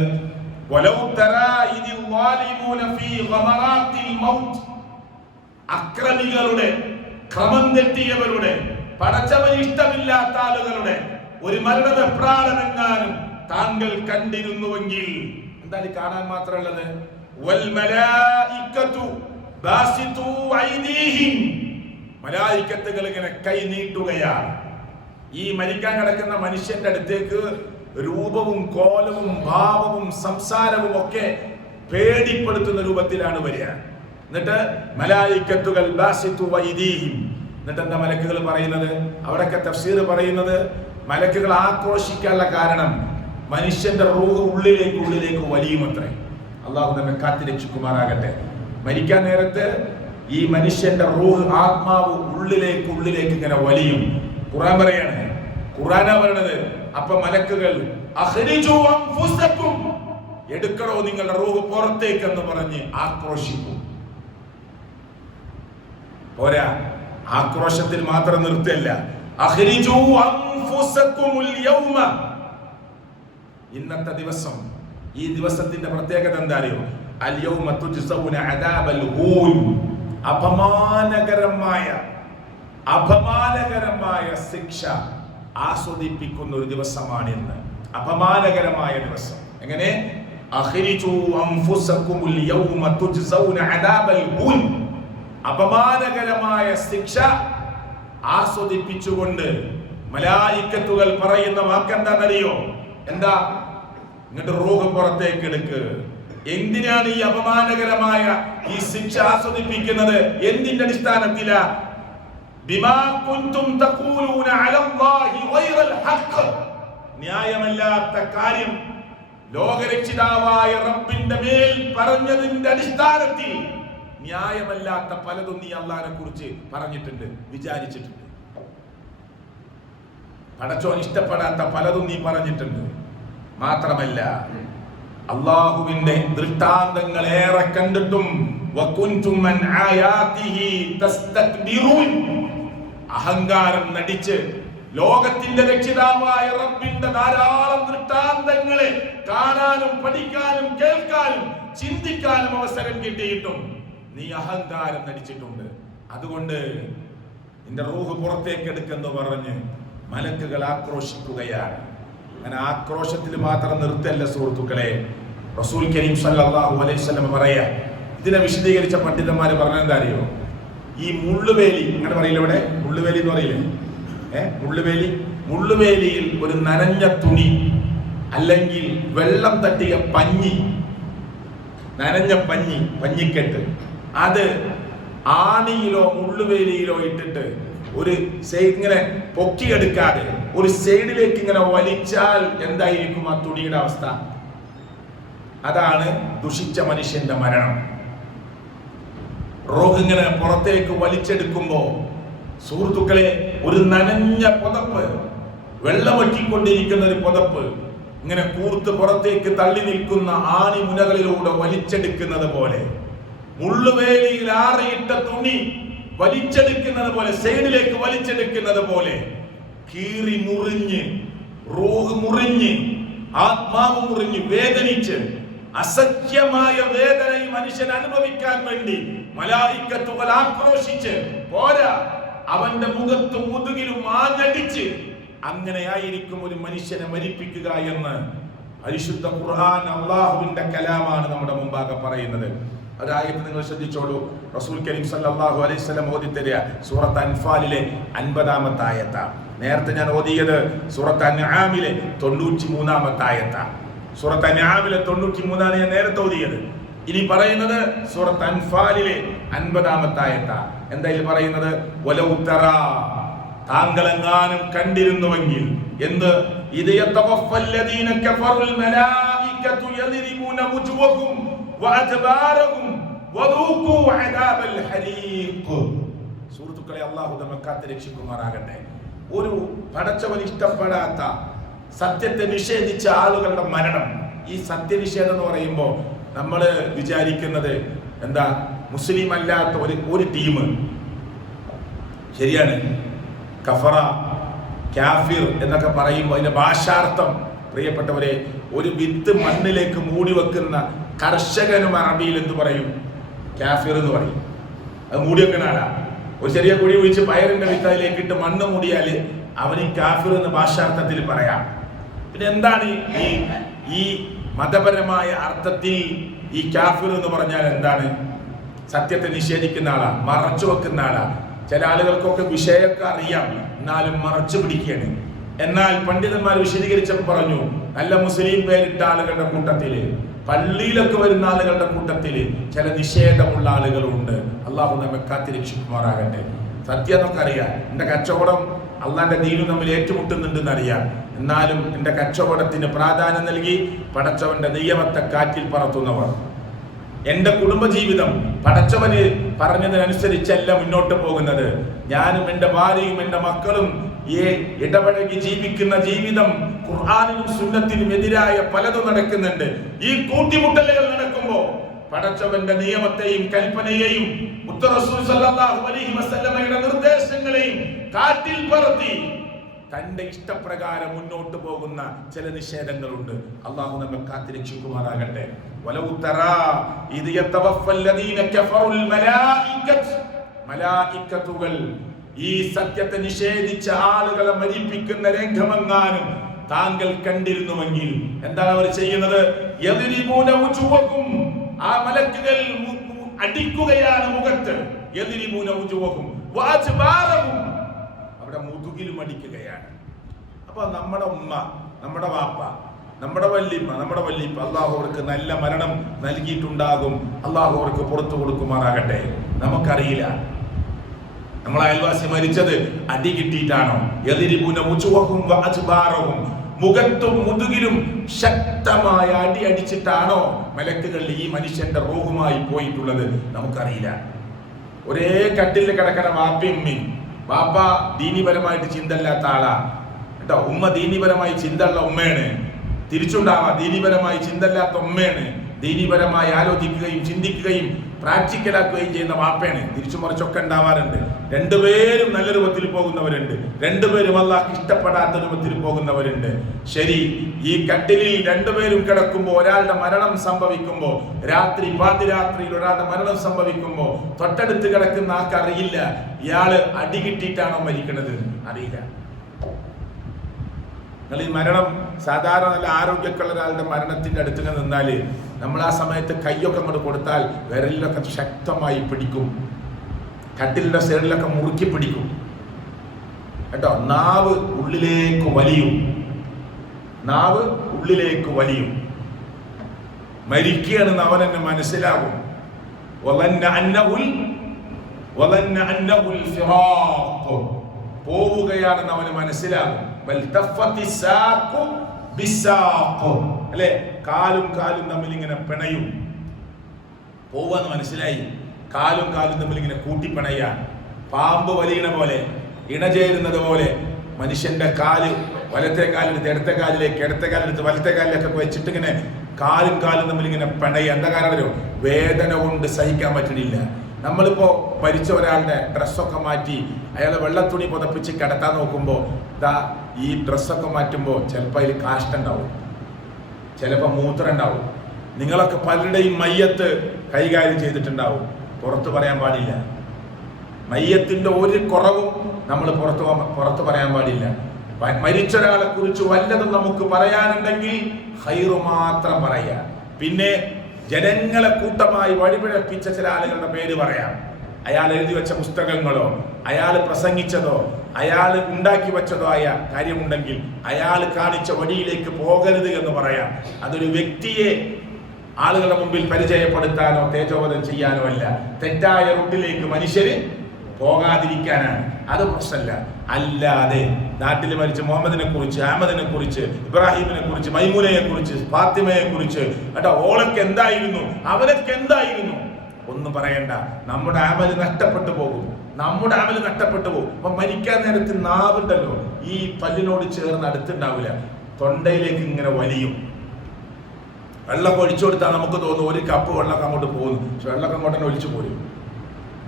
വലൗ തറാ ഇദിൽ ളാലിമൂന ഫീ ഗമറാത്തിൽ മൗത്ത്. അക്രമികളുടെ, ക്രമം തെറ്റിയവരുടെ, പടച്ചവന് ഇഷ്ടമില്ലാത്ത ആളുകളുടെ ഒരു മരണപ്രാണനെങ്ങാനും താങ്കൾ കണ്ടിരുന്നുവെങ്കിൽ, എന്താണ് കാണാൻ മാത്രമുള്ളത്? വൽ മലായികതു ബാസിതു ഐദീഹിം. മലായികത്തുകൾ ഇങ്ങനെ കൈ നീട്ടുകയാണ്. ഈ മരിക്കാൻ കിടക്കുന്ന മനുഷ്യന്റെ അടുത്തേക്ക് രൂപവും കോലവും ഭാവവും സംസാരവും ഒക്കെ പേടിപ്പെടുത്തുന്ന രൂപത്തിലാണ് വരിക. എന്നിട്ട് മലായികത്തുകൾ ബാസിതു ഐദീഹിം. എന്നിട്ട് എന്താ മലക്കുകൾ പറയുന്നത്? അവിടൊക്കെ തഫ്സീർ പറയുന്നത് മലക്കുകൾ ആക്രോശിക്കാനുള്ള കാരണം മനുഷ്യന്റെ റൂഹ് ഉള്ളിലേക്ക് വലിയുമത്രേ. അള്ളാഹു നമ്മെ കാത്തിരക്ഷിക്കുമാറാകട്ടെ. മരിക്കാൻ നേരത്ത് ഈ മനുഷ്യന്റെ റൂഹ്, ആത്മാവ് ഉള്ളിലേക്ക് ഇങ്ങനെ വലിയും. ഖുർആൻ പറയാണ്, ഖുർആനാ പറയണത്. അപ്പൊ മലക്കുകൾ അഖ്രിജൂ അൻഫുസകും, എടുക്കണോ നിങ്ങളുടെ റൂഹ് പുറത്തേക്ക് എന്ന് പറഞ്ഞ് ആക്രോശിക്കും. പോരാ, ആക്രോശത്തിൽ മാത്രം നിർത്തല്ല. അഖ്രിജൂ അൻഫുസകുമുൽ യൗമ. ഇന്നത്തെ ദിവസം, ഈ ദിവസത്തിന്റെ പ്രത്യേകത എന്താ അറിയോ? അൽ യൗമ തുജ്സൗന അദാബൽ ഹൂൻ. അപമാനകരമായ ശിക്ഷ ആസ്വദിപ്പിക്കുന്ന ഒരു ദിവസമാണ് ഇന്ന്. അപമാനകരമായ ദിവസം. എങ്ങനെ? അഖ്രിജൂ അൻഫുസകുമുൽ യൗമ തുജ്സൗന അദാബൽ ഹൂൻ. അപമാനകരമായ ശിക്ഷ ആസ്വദിപ്പിച്ചുകൊണ്ട് മലായികത്തുകൾ പറയുന്ന വാക്കെന്താണെന്നറിയോ? എന്താ? ഇങ്ങോട്ട് റൂഹ് പുറത്തേക്ക് എടുക്ക്. എന്തിനാണ് ഈ അപമാനകരമായ ഈ ശിക്ഷ ആസ്വദിപ്പിക്കുന്നത്? എന്തിന്റെ അടിസ്ഥാനത്തിലാ? ബിമാ കുൻതും തഖൂലൂന അലല്ലാഹി ഗൈറൽ ഹഖ്. ന്യായമല്ലാത്ത കാര്യം ലോകരക്ഷിതാവായ റബ്ബിന്റെ മേൽ പറഞ്ഞതിന്റെ അടിസ്ഥാനത്തിൽ ന്യായമല്ലാത്ത പലതും നീ അല്ലാഹുവിനെ കുറിച്ച് പറഞ്ഞിട്ടുണ്ട്, വിചാരിച്ചിട്ടുണ്ട്. പടച്ചോൻ ഇഷ്ടപ്പെടാത്ത പലതും നീ പറഞ്ഞിട്ടുണ്ട്. മാത്രമല്ല, അല്ലാഹുവിന്റെ ദൃഷ്ടാന്തങ്ങൾ ഏറെ കണ്ടിട്ടും വകുൻതും അൻ ആയാതിഹി തസ്തക്ബിറൂൻ. അഹങ്കാരം നടിച്ച് ലോകത്തിന്റെ രക്ഷിതാവായ റബ്ബിന്റെ ധാരാളം ദൃഷ്ടാന്തങ്ങളെ കാണാനും പഠിക്കാനും കേൾക്കാനും ചിന്തിക്കാനും അവസരം കിട്ടിയിട്ടും നീ അഹങ്കാരം നടിച്ചിട്ടുണ്ട്. അതുകൊണ്ട് നിന്റെ റൂഹ് പുറത്തേക്ക് എടുക്കെന്ന് പറഞ്ഞ് മലക്കുകൾ ആക്രോശിക്കുകയാണ്. അങ്ങനെ ആക്രോശത്തിൽ മാത്രം നിർത്തല്ല സുഹൃത്തുക്കളെ. റസൂൽ കരീം സല്ലല്ലാഹു അലൈഹി വസല്ലം പറയാ, ഇതിനെ വിശദീകരിച്ച പണ്ഡിതന്മാർ പറഞ്ഞെന്താ അറിയോ? ഈ മുള്ളുവേലി, അങ്ങനെ പറയില്ല ഇവിടെ, മുള്ളുവേലി എന്ന് പറയില്ലേ? മുള്ളുവേലിയിൽ ഒരു നനഞ്ഞ തുണി അല്ലെങ്കിൽ വെള്ളം തട്ടിയ പഞ്ഞി, നനഞ്ഞ പഞ്ഞിക്കെട്ട്, അത് ആണിയിലോ മുള്ളുവേലിയിലോ ഇട്ടിട്ട് ഒരു സൈഡ് ഇങ്ങനെ പൊക്കിയെടുക്കാതെ ഒരു സൈഡിലേക്ക് ഇങ്ങനെ വലിച്ചാൽ എന്തായിരിക്കും ആ തുണിയുടെ അവസ്ഥ? അതാണ് ദുഷിച്ച മനുഷ്യന്റെ മരണം. റൂഹ് ഇങ്ങനെ പുറത്തേക്ക് വലിച്ചെടുക്കുമ്പോ സുഹൃത്തുക്കളെ, ഒരു നനഞ്ഞ പുതപ്പ്, വെള്ളമൊറ്റിക്കൊണ്ടിരിക്കുന്ന ഒരു പുതപ്പ് ഇങ്ങനെ കൂർത്ത് പുറത്തേക്ക് തള്ളി നിൽക്കുന്ന ആണി മുനകളിലൂടെ വലിച്ചെടുക്കുന്നത് പോലെ, മുള്ളുവേലിയിൽ ആറിയിട്ട തുണി വലിച്ചെടുക്കുന്നത് പോലെ, സൈഡിലേക്ക് വലിച്ചെടുക്കുന്നത് പോലെ കീറി മുറിഞ്ഞ്, റൂഹ് മുറിഞ്ഞ്, ആത്മാവ് മുറിഞ്ഞ്, വേദനിച്ച്, അസഖ്യമായ വേദന ഈ മനുഷ്യൻ അനുഭവിക്കാൻ വേണ്ടി മലായികത്തുകൾ ആക്രോശിച്ച് പോരാ, അവന്റെ മുഖത്തും മുതുകിലും ആഞ്ഞടിച്ച് അങ്ങനെയായിരിക്കും ഒരു മനുഷ്യനെ മരിപ്പിക്കുക എന്ന് പരിശുദ്ധ ഖുർആൻ, അല്ലാഹുവിന്റെ കലാമാണ് നമ്മുടെ മുമ്പാകെ പറയുന്നത്. അതായത് നിങ്ങൾ ശ്രദ്ധിച്ചോളൂ. റസൂൽ കരീം സല്ലല്ലാഹു അലൈഹി വസല്ലം ഓതി തരിക സൂറത്ത് അൻഫാലിലെ 50-ാമത്തെ ആയത്താണ്. നേരത്തെ ഞാൻ ഓതിയത് സൂറത്ത് അൻആമിലെ 93-ാമത്തെ ആയത്താണ്. സൂറത്ത് അൻആമിലെ 93 ഞാൻ നേരത്തെ ഓതിയത്. ഇനി പറയുന്നത് സൂറത്ത് അൻഫാലിലെ 50-ാമത്തെ ആയത്താ. എന്താ ഇതിൽ പറയുന്നത്? വലൗ തറാ, താങ്കളെങ്ങാനും കണ്ടിരുന്നുവെങ്കിൽ എന്ത്? ഇത് യതവഫല്ലദീന കഫറുൽ മലായികതു യദ്രിബൂന വുജൂഹകും വഅദ്ബാറഹും വദൂഖൂ അദാബൽ ഹരീഖ്. സുഹൃത്തുക്കളെ, അല്ലാഹു നമ്മെ കാത്ത് രക്ഷിക്കുമാറാകട്ടെ. ഒരു പടച്ചവൻ ഇഷ്ടപ്പെടാത്ത സത്യത്തെ നിഷേധിച്ച ആളുകളുടെ മരണം, ഈ സത്യനിഷേധം എന്ന് പറയുമ്പോൾ നമ്മൾ വിചാരിക്കുന്നത് എന്താ? മുസ്ലിം അല്ലാത്ത ഒരു ടീം, ശരിയാണ്, കഫറ, കാഫിർ എന്നൊക്കെ പറയുമ്പോൾ അതിന്റെ ഭാഷാർത്ഥം, പ്രിയപ്പെട്ടവരെ, ഒരു വിത്ത് മണ്ണിലേക്ക് മൂടി വെക്കുന്ന കർഷകനും അറബിയിൽ എന്ത് പറയും? കാഫിർ എന്ന് പറയും. അത് മൂടി വെക്കുന്ന ആളാ. ഒരു ചെറിയ കുഴി ഒഴിച്ച് പയറിന്റെ വിത്ത് അതിലേക്ക് ഇട്ട് മണ്ണ് മൂടിയാൽ അവന് കാഫിർ എന്ന് ഭാഷാർത്ഥത്തിൽ പറയാം. പിന്നെ എന്താണ് ഈ മതപരമായ അർത്ഥത്തിൽ ഈ കാഫിർ എന്ന് പറഞ്ഞാൽ എന്താണ്? സത്യത്തെ നിഷേധിക്കുന്ന ആളാ, മറച്ചു വെക്കുന്ന ആളാ. ചില ആളുകൾക്കൊക്കെ വിഷയമൊക്കെ അറിയാം, എന്നാലും മറച്ചു പിടിക്കുകയാണ്. എന്നാൽ പണ്ഡിതന്മാർ വിശദീകരിച്ചപ്പോൾ പറഞ്ഞു, നല്ല മുസ്ലിം പേരിട്ട ആളുകളുടെ കൂട്ടത്തില്, പള്ളിയിലൊക്കെ വരുന്ന ആളുകളുടെ കൂട്ടത്തില് ചില നിഷേധമുള്ള ആളുകളുണ്ട്. അള്ളാഹു നമ്മെ കാത്തിരക്ഷിക്കുമാറാകട്ടെ. സത്യം എന്നൊക്കെ അറിയാം, എന്റെ കച്ചവടം അള്ളാന്റെ ദീനും തമ്മിൽ ഏറ്റുമുട്ടുന്നുണ്ടെന്ന് അറിയാം. എന്നാലും എന്റെ കച്ചവടത്തിന് പ്രാധാന്യം നൽകി പടച്ചവന്റെ നിയമത്തെ കാറ്റിൽ പറത്തുന്നവർ, എന്റെ കുടുംബജീവിതം പടച്ചവന് പറഞ്ഞതിനനുസരിച്ചല്ല മുന്നോട്ട് പോകുന്നത്. ഞാനും എന്റെ ഭാര്യയും എന്റെ മക്കളും ഇടപഴകി ജീവിക്കുന്ന ജീവിതം ഖുർആനിനും സുന്നത്തിനും എതിരായ പലതും നടക്കുന്നുണ്ട്. ഈ കൂട്ടിമുട്ടലുകൾ നടക്കുമ്പോ പടച്ചവന്റെ നിയമത്തെയും കൽപ്പനയെയും റസൂൽ സല്ലല്ലാഹു അലൈഹി വസല്ലമയുടെ നിർദ്ദേശങ്ങളെയും കാറ്റിൽ പറത്തി തന്റെ ഇഷ്ടപ്രകാരം മുന്നോട്ട് പോകുന്ന ചില നിഷേധങ്ങളുണ്ട്. അള്ളാഹു നമ്മെ കാത്തിരക്ഷിക്കുമാറാകട്ടെ. വലൗ തറാ ഇദ് യതവഫല്ലദീന കഫറുൽ മലായികത്ത്, മലായികത്തുകൾ ഈ സത്യത്തെ നിഷേധിച്ച ആളുകളെ മരിപ്പിക്കുന്ന രംഗമെങ്ങാനും താങ്കൾ കണ്ടിരുന്നുവെങ്കിൽ എന്താണ് അവർ ചെയ്യുന്നത്? യദ്രിബൂന വുജൂഹകും, ആ മലക്കുകൾ അടിക്കുകയാണ് മുഖത്ത്. യദ്രിബൂന വുജൂഹകും വഅദ്ബാറഹും, അവിടെ മുതുകിലും അടിക്കുകയാണ്. അപ്പൊ നമ്മുടെ ഉമ്മ, നമ്മുടെ വാപ്പ, നമ്മുടെ വല്ലിപ്പ അള്ളാഹു അവർക്ക് നല്ല മരണം നൽകിയിട്ടുണ്ടാകും. അള്ളാഹു അവർക്ക് പുറത്തു കൊടുക്കുമാറാകട്ടെ. നമുക്കറിയില്ല നമ്മളെ അയൽവാസി മരിച്ചത് അടി കിട്ടിയിട്ടാണോ? യദ്രിബൂന വുജൂഹകും വഅദ്ബാറഹും, മുഖത്തും മുതുകിലും ശക്തമായ അടി അടിച്ചിട്ടാണോ മലക്കുകൾ ഈ മനുഷ്യന്റെ റൂഹുമായി പോയിട്ടുള്ളത്? നമുക്കറിയില്ല. ഒരേ കട്ടിൽ കിടക്കണ വാപ്പയും ഉമ്മയും. വാപ്പ ദീനിപരമായിട്ട് ചിന്തല്ലാത്ത ആളാ കേട്ടോ, ഉമ്മ ദീനിപരമായി ചിന്തയുള്ള ഉമ്മയാണ്. തിരിച്ചുണ്ടാവാ, ദീനിപരമായി ചിന്തല്ലാത്ത ഉമ്മയാണ്. ദീനിപരമായി ആലോചിക്കുകയും ചിന്തിക്കുകയും പ്രാക്ടിക്കലാക്കുകയും ചെയ്യുന്ന വാപ്പയാണ്. തിരിച്ചു മറിച്ചൊക്കെ ഉണ്ടാവാറുണ്ട്. രണ്ടുപേരും നല്ല രൂപത്തിൽ പോകുന്നവരുണ്ട്, രണ്ടുപേരും അല്ലാഹ് ഇഷ്ടപ്പെടാത്ത രൂപത്തിൽ പോകുന്നവരുണ്ട്. ശരി, ഈ കട്ടിലിൽ രണ്ടുപേരും കിടക്കുമ്പോൾ ഒരാളുടെ മരണം സംഭവിക്കുമ്പോൾ, പാതിരാത്രിയിൽ ഒരാളുടെ മരണം സംഭവിക്കുമ്പോൾ തൊട്ടടുത്ത് കിടക്കുന്ന ആൾക്ക് അറിയില്ല ഇയാള് അടി കിട്ടിയിട്ടാണോ മരിക്കുന്നത്, അറിയില്ല. നിങ്ങൾ ഈ മരണം സാധാരണ നല്ല ആരോഗ്യമുള്ള ഒരാളുടെ മരണത്തിന്റെ അടുത്ത് നിന്നാല് നമ്മൾ ആ സമയത്ത് കൈയൊക്കെ അങ്ങോട്ട് കൊടുത്താൽ വിരലിലൊക്കെ ശക്തമായി പിടിക്കും, കട്ടിലിന്റെ സൈഡിലൊക്കെ മുറുക്കി പിടിക്കും കേട്ടോ. നാവ് ഉള്ളിലേക്ക് വലിയും. മരിക്കുകയാണെന്ന് അവൻ എന്നെ മനസ്സിലാകും. പോവുകയാണെന്ന് അവന് മനസ്സിലാകും. അല്ലെ, കാലും തമ്മിൽ ഇങ്ങനെ പിണയും. പോവാന്ന് മനസ്സിലായി. കാലും തമ്മിൽ ഇങ്ങനെ കൂട്ടിപ്പിണയാ. പാമ്പ് വലിയണ പോലെ, ഇണചേരുന്നത് പോലെ മനുഷ്യന്റെ കാല് വലത്തെ കാലെടുത്ത് ഇടത്തെ കാലിലേക്ക്, ഇടത്തെ കാലെടുത്ത് വലത്തെ കാലിലേക്കൊക്കെ വെച്ചിട്ട് ഇങ്ങനെ കാലും തമ്മിൽ ഇങ്ങനെ പിണയ. എന്താ കാരണം? വേദന കൊണ്ട് സഹിക്കാൻ പറ്റണില്ല. നമ്മളിപ്പോ മരിച്ച ഒരാളുടെ ഡ്രസ്സൊക്കെ മാറ്റി അയാളെ വെള്ളത്തുണി പുതപ്പിച്ച് കിടത്താൻ നോക്കുമ്പോൾ ഈ ഡ്രസ്സൊക്കെ മാറ്റുമ്പോൾ ചിലപ്പോൾ അതിൽ കാഷ്ടണ്ടാവും, ചിലപ്പോൾ മൂത്രം ഉണ്ടാവും. നിങ്ങളൊക്കെ പലരുടെയും മയ്യത്ത് കൈകാര്യം ചെയ്തിട്ടുണ്ടാവും, പുറത്ത് പറയാൻ പാടില്ല. മയ്യത്തിന്റെ ഒരു കുറവും നമ്മൾ പുറത്ത് പറയാൻ പാടില്ല. മരിച്ചൊരാളെ കുറിച്ച് വല്ലതും നമുക്ക് പറയാനുണ്ടെങ്കിൽ ഹൈറ് മാത്രം പറയാം. പിന്നെ ജനങ്ങളെ കൂട്ടമായി വഴിപിഴപ്പിച്ച ചില ആളുകളുടെ പേര് പറയാം. അയാൾ എഴുതി വെച്ച പുസ്തകങ്ങളോ അയാൾ പ്രസംഗിച്ചതോ അയാൾ ഉണ്ടാക്കി വെച്ചതോ ആയ കാര്യമുണ്ടെങ്കിൽ അയാൾ കാണിച്ച വഴിയിലേക്ക് പോകരുത് എന്ന് പറയാം. അതൊരു വ്യക്തിയെ ആളുകളുടെ മുമ്പിൽ പരിചയപ്പെടുത്താനോ തേജോവധം ചെയ്യാനോ അല്ല. തെറ്റായ റൂട്ടിലേക്ക് മനുഷ്യര് പോകാതിരിക്കാനാണ്. അത് പ്രശ്നമല്ല. അല്ലാതെ നാട്ടിൽ മരിച്ച മുഹമ്മദിനെ കുറിച്ച്, അഹമ്മദിനെ കുറിച്ച്, ഇബ്രാഹിമിനെ കുറിച്ച്, മൈമൂനയെ കുറിച്ച്, ഫാത്തിമയെ കുറിച്ച് കേട്ടോ, ഓളൊക്കെ എന്തായിരുന്നു, അവരൊക്കെ എന്തായിരുന്നു ഒന്നും പറയണ്ട. നമ്മുടെ അമല് നഷ്ടപ്പെട്ടു പോകും. അപ്പൊ മരിക്കാൻ നേരത്ത് നാവുണ്ടല്ലോ, ഈ പല്ലിനോട് ചേർന്ന് അടുത്തുണ്ടാവില്ല, തൊണ്ടയിലേക്ക് ഇങ്ങനെ വലിയും. വെള്ളം ഒഴിച്ചു കൊടുത്താൽ നമുക്ക് തോന്നും ഒരു കപ്പ് വെള്ളമൊക്കെ അങ്ങോട്ട് പോകുന്നു. പക്ഷെ വെള്ളമൊക്കെ അങ്ങോട്ട് തന്നെ ഒഴിച്ചു പോരും.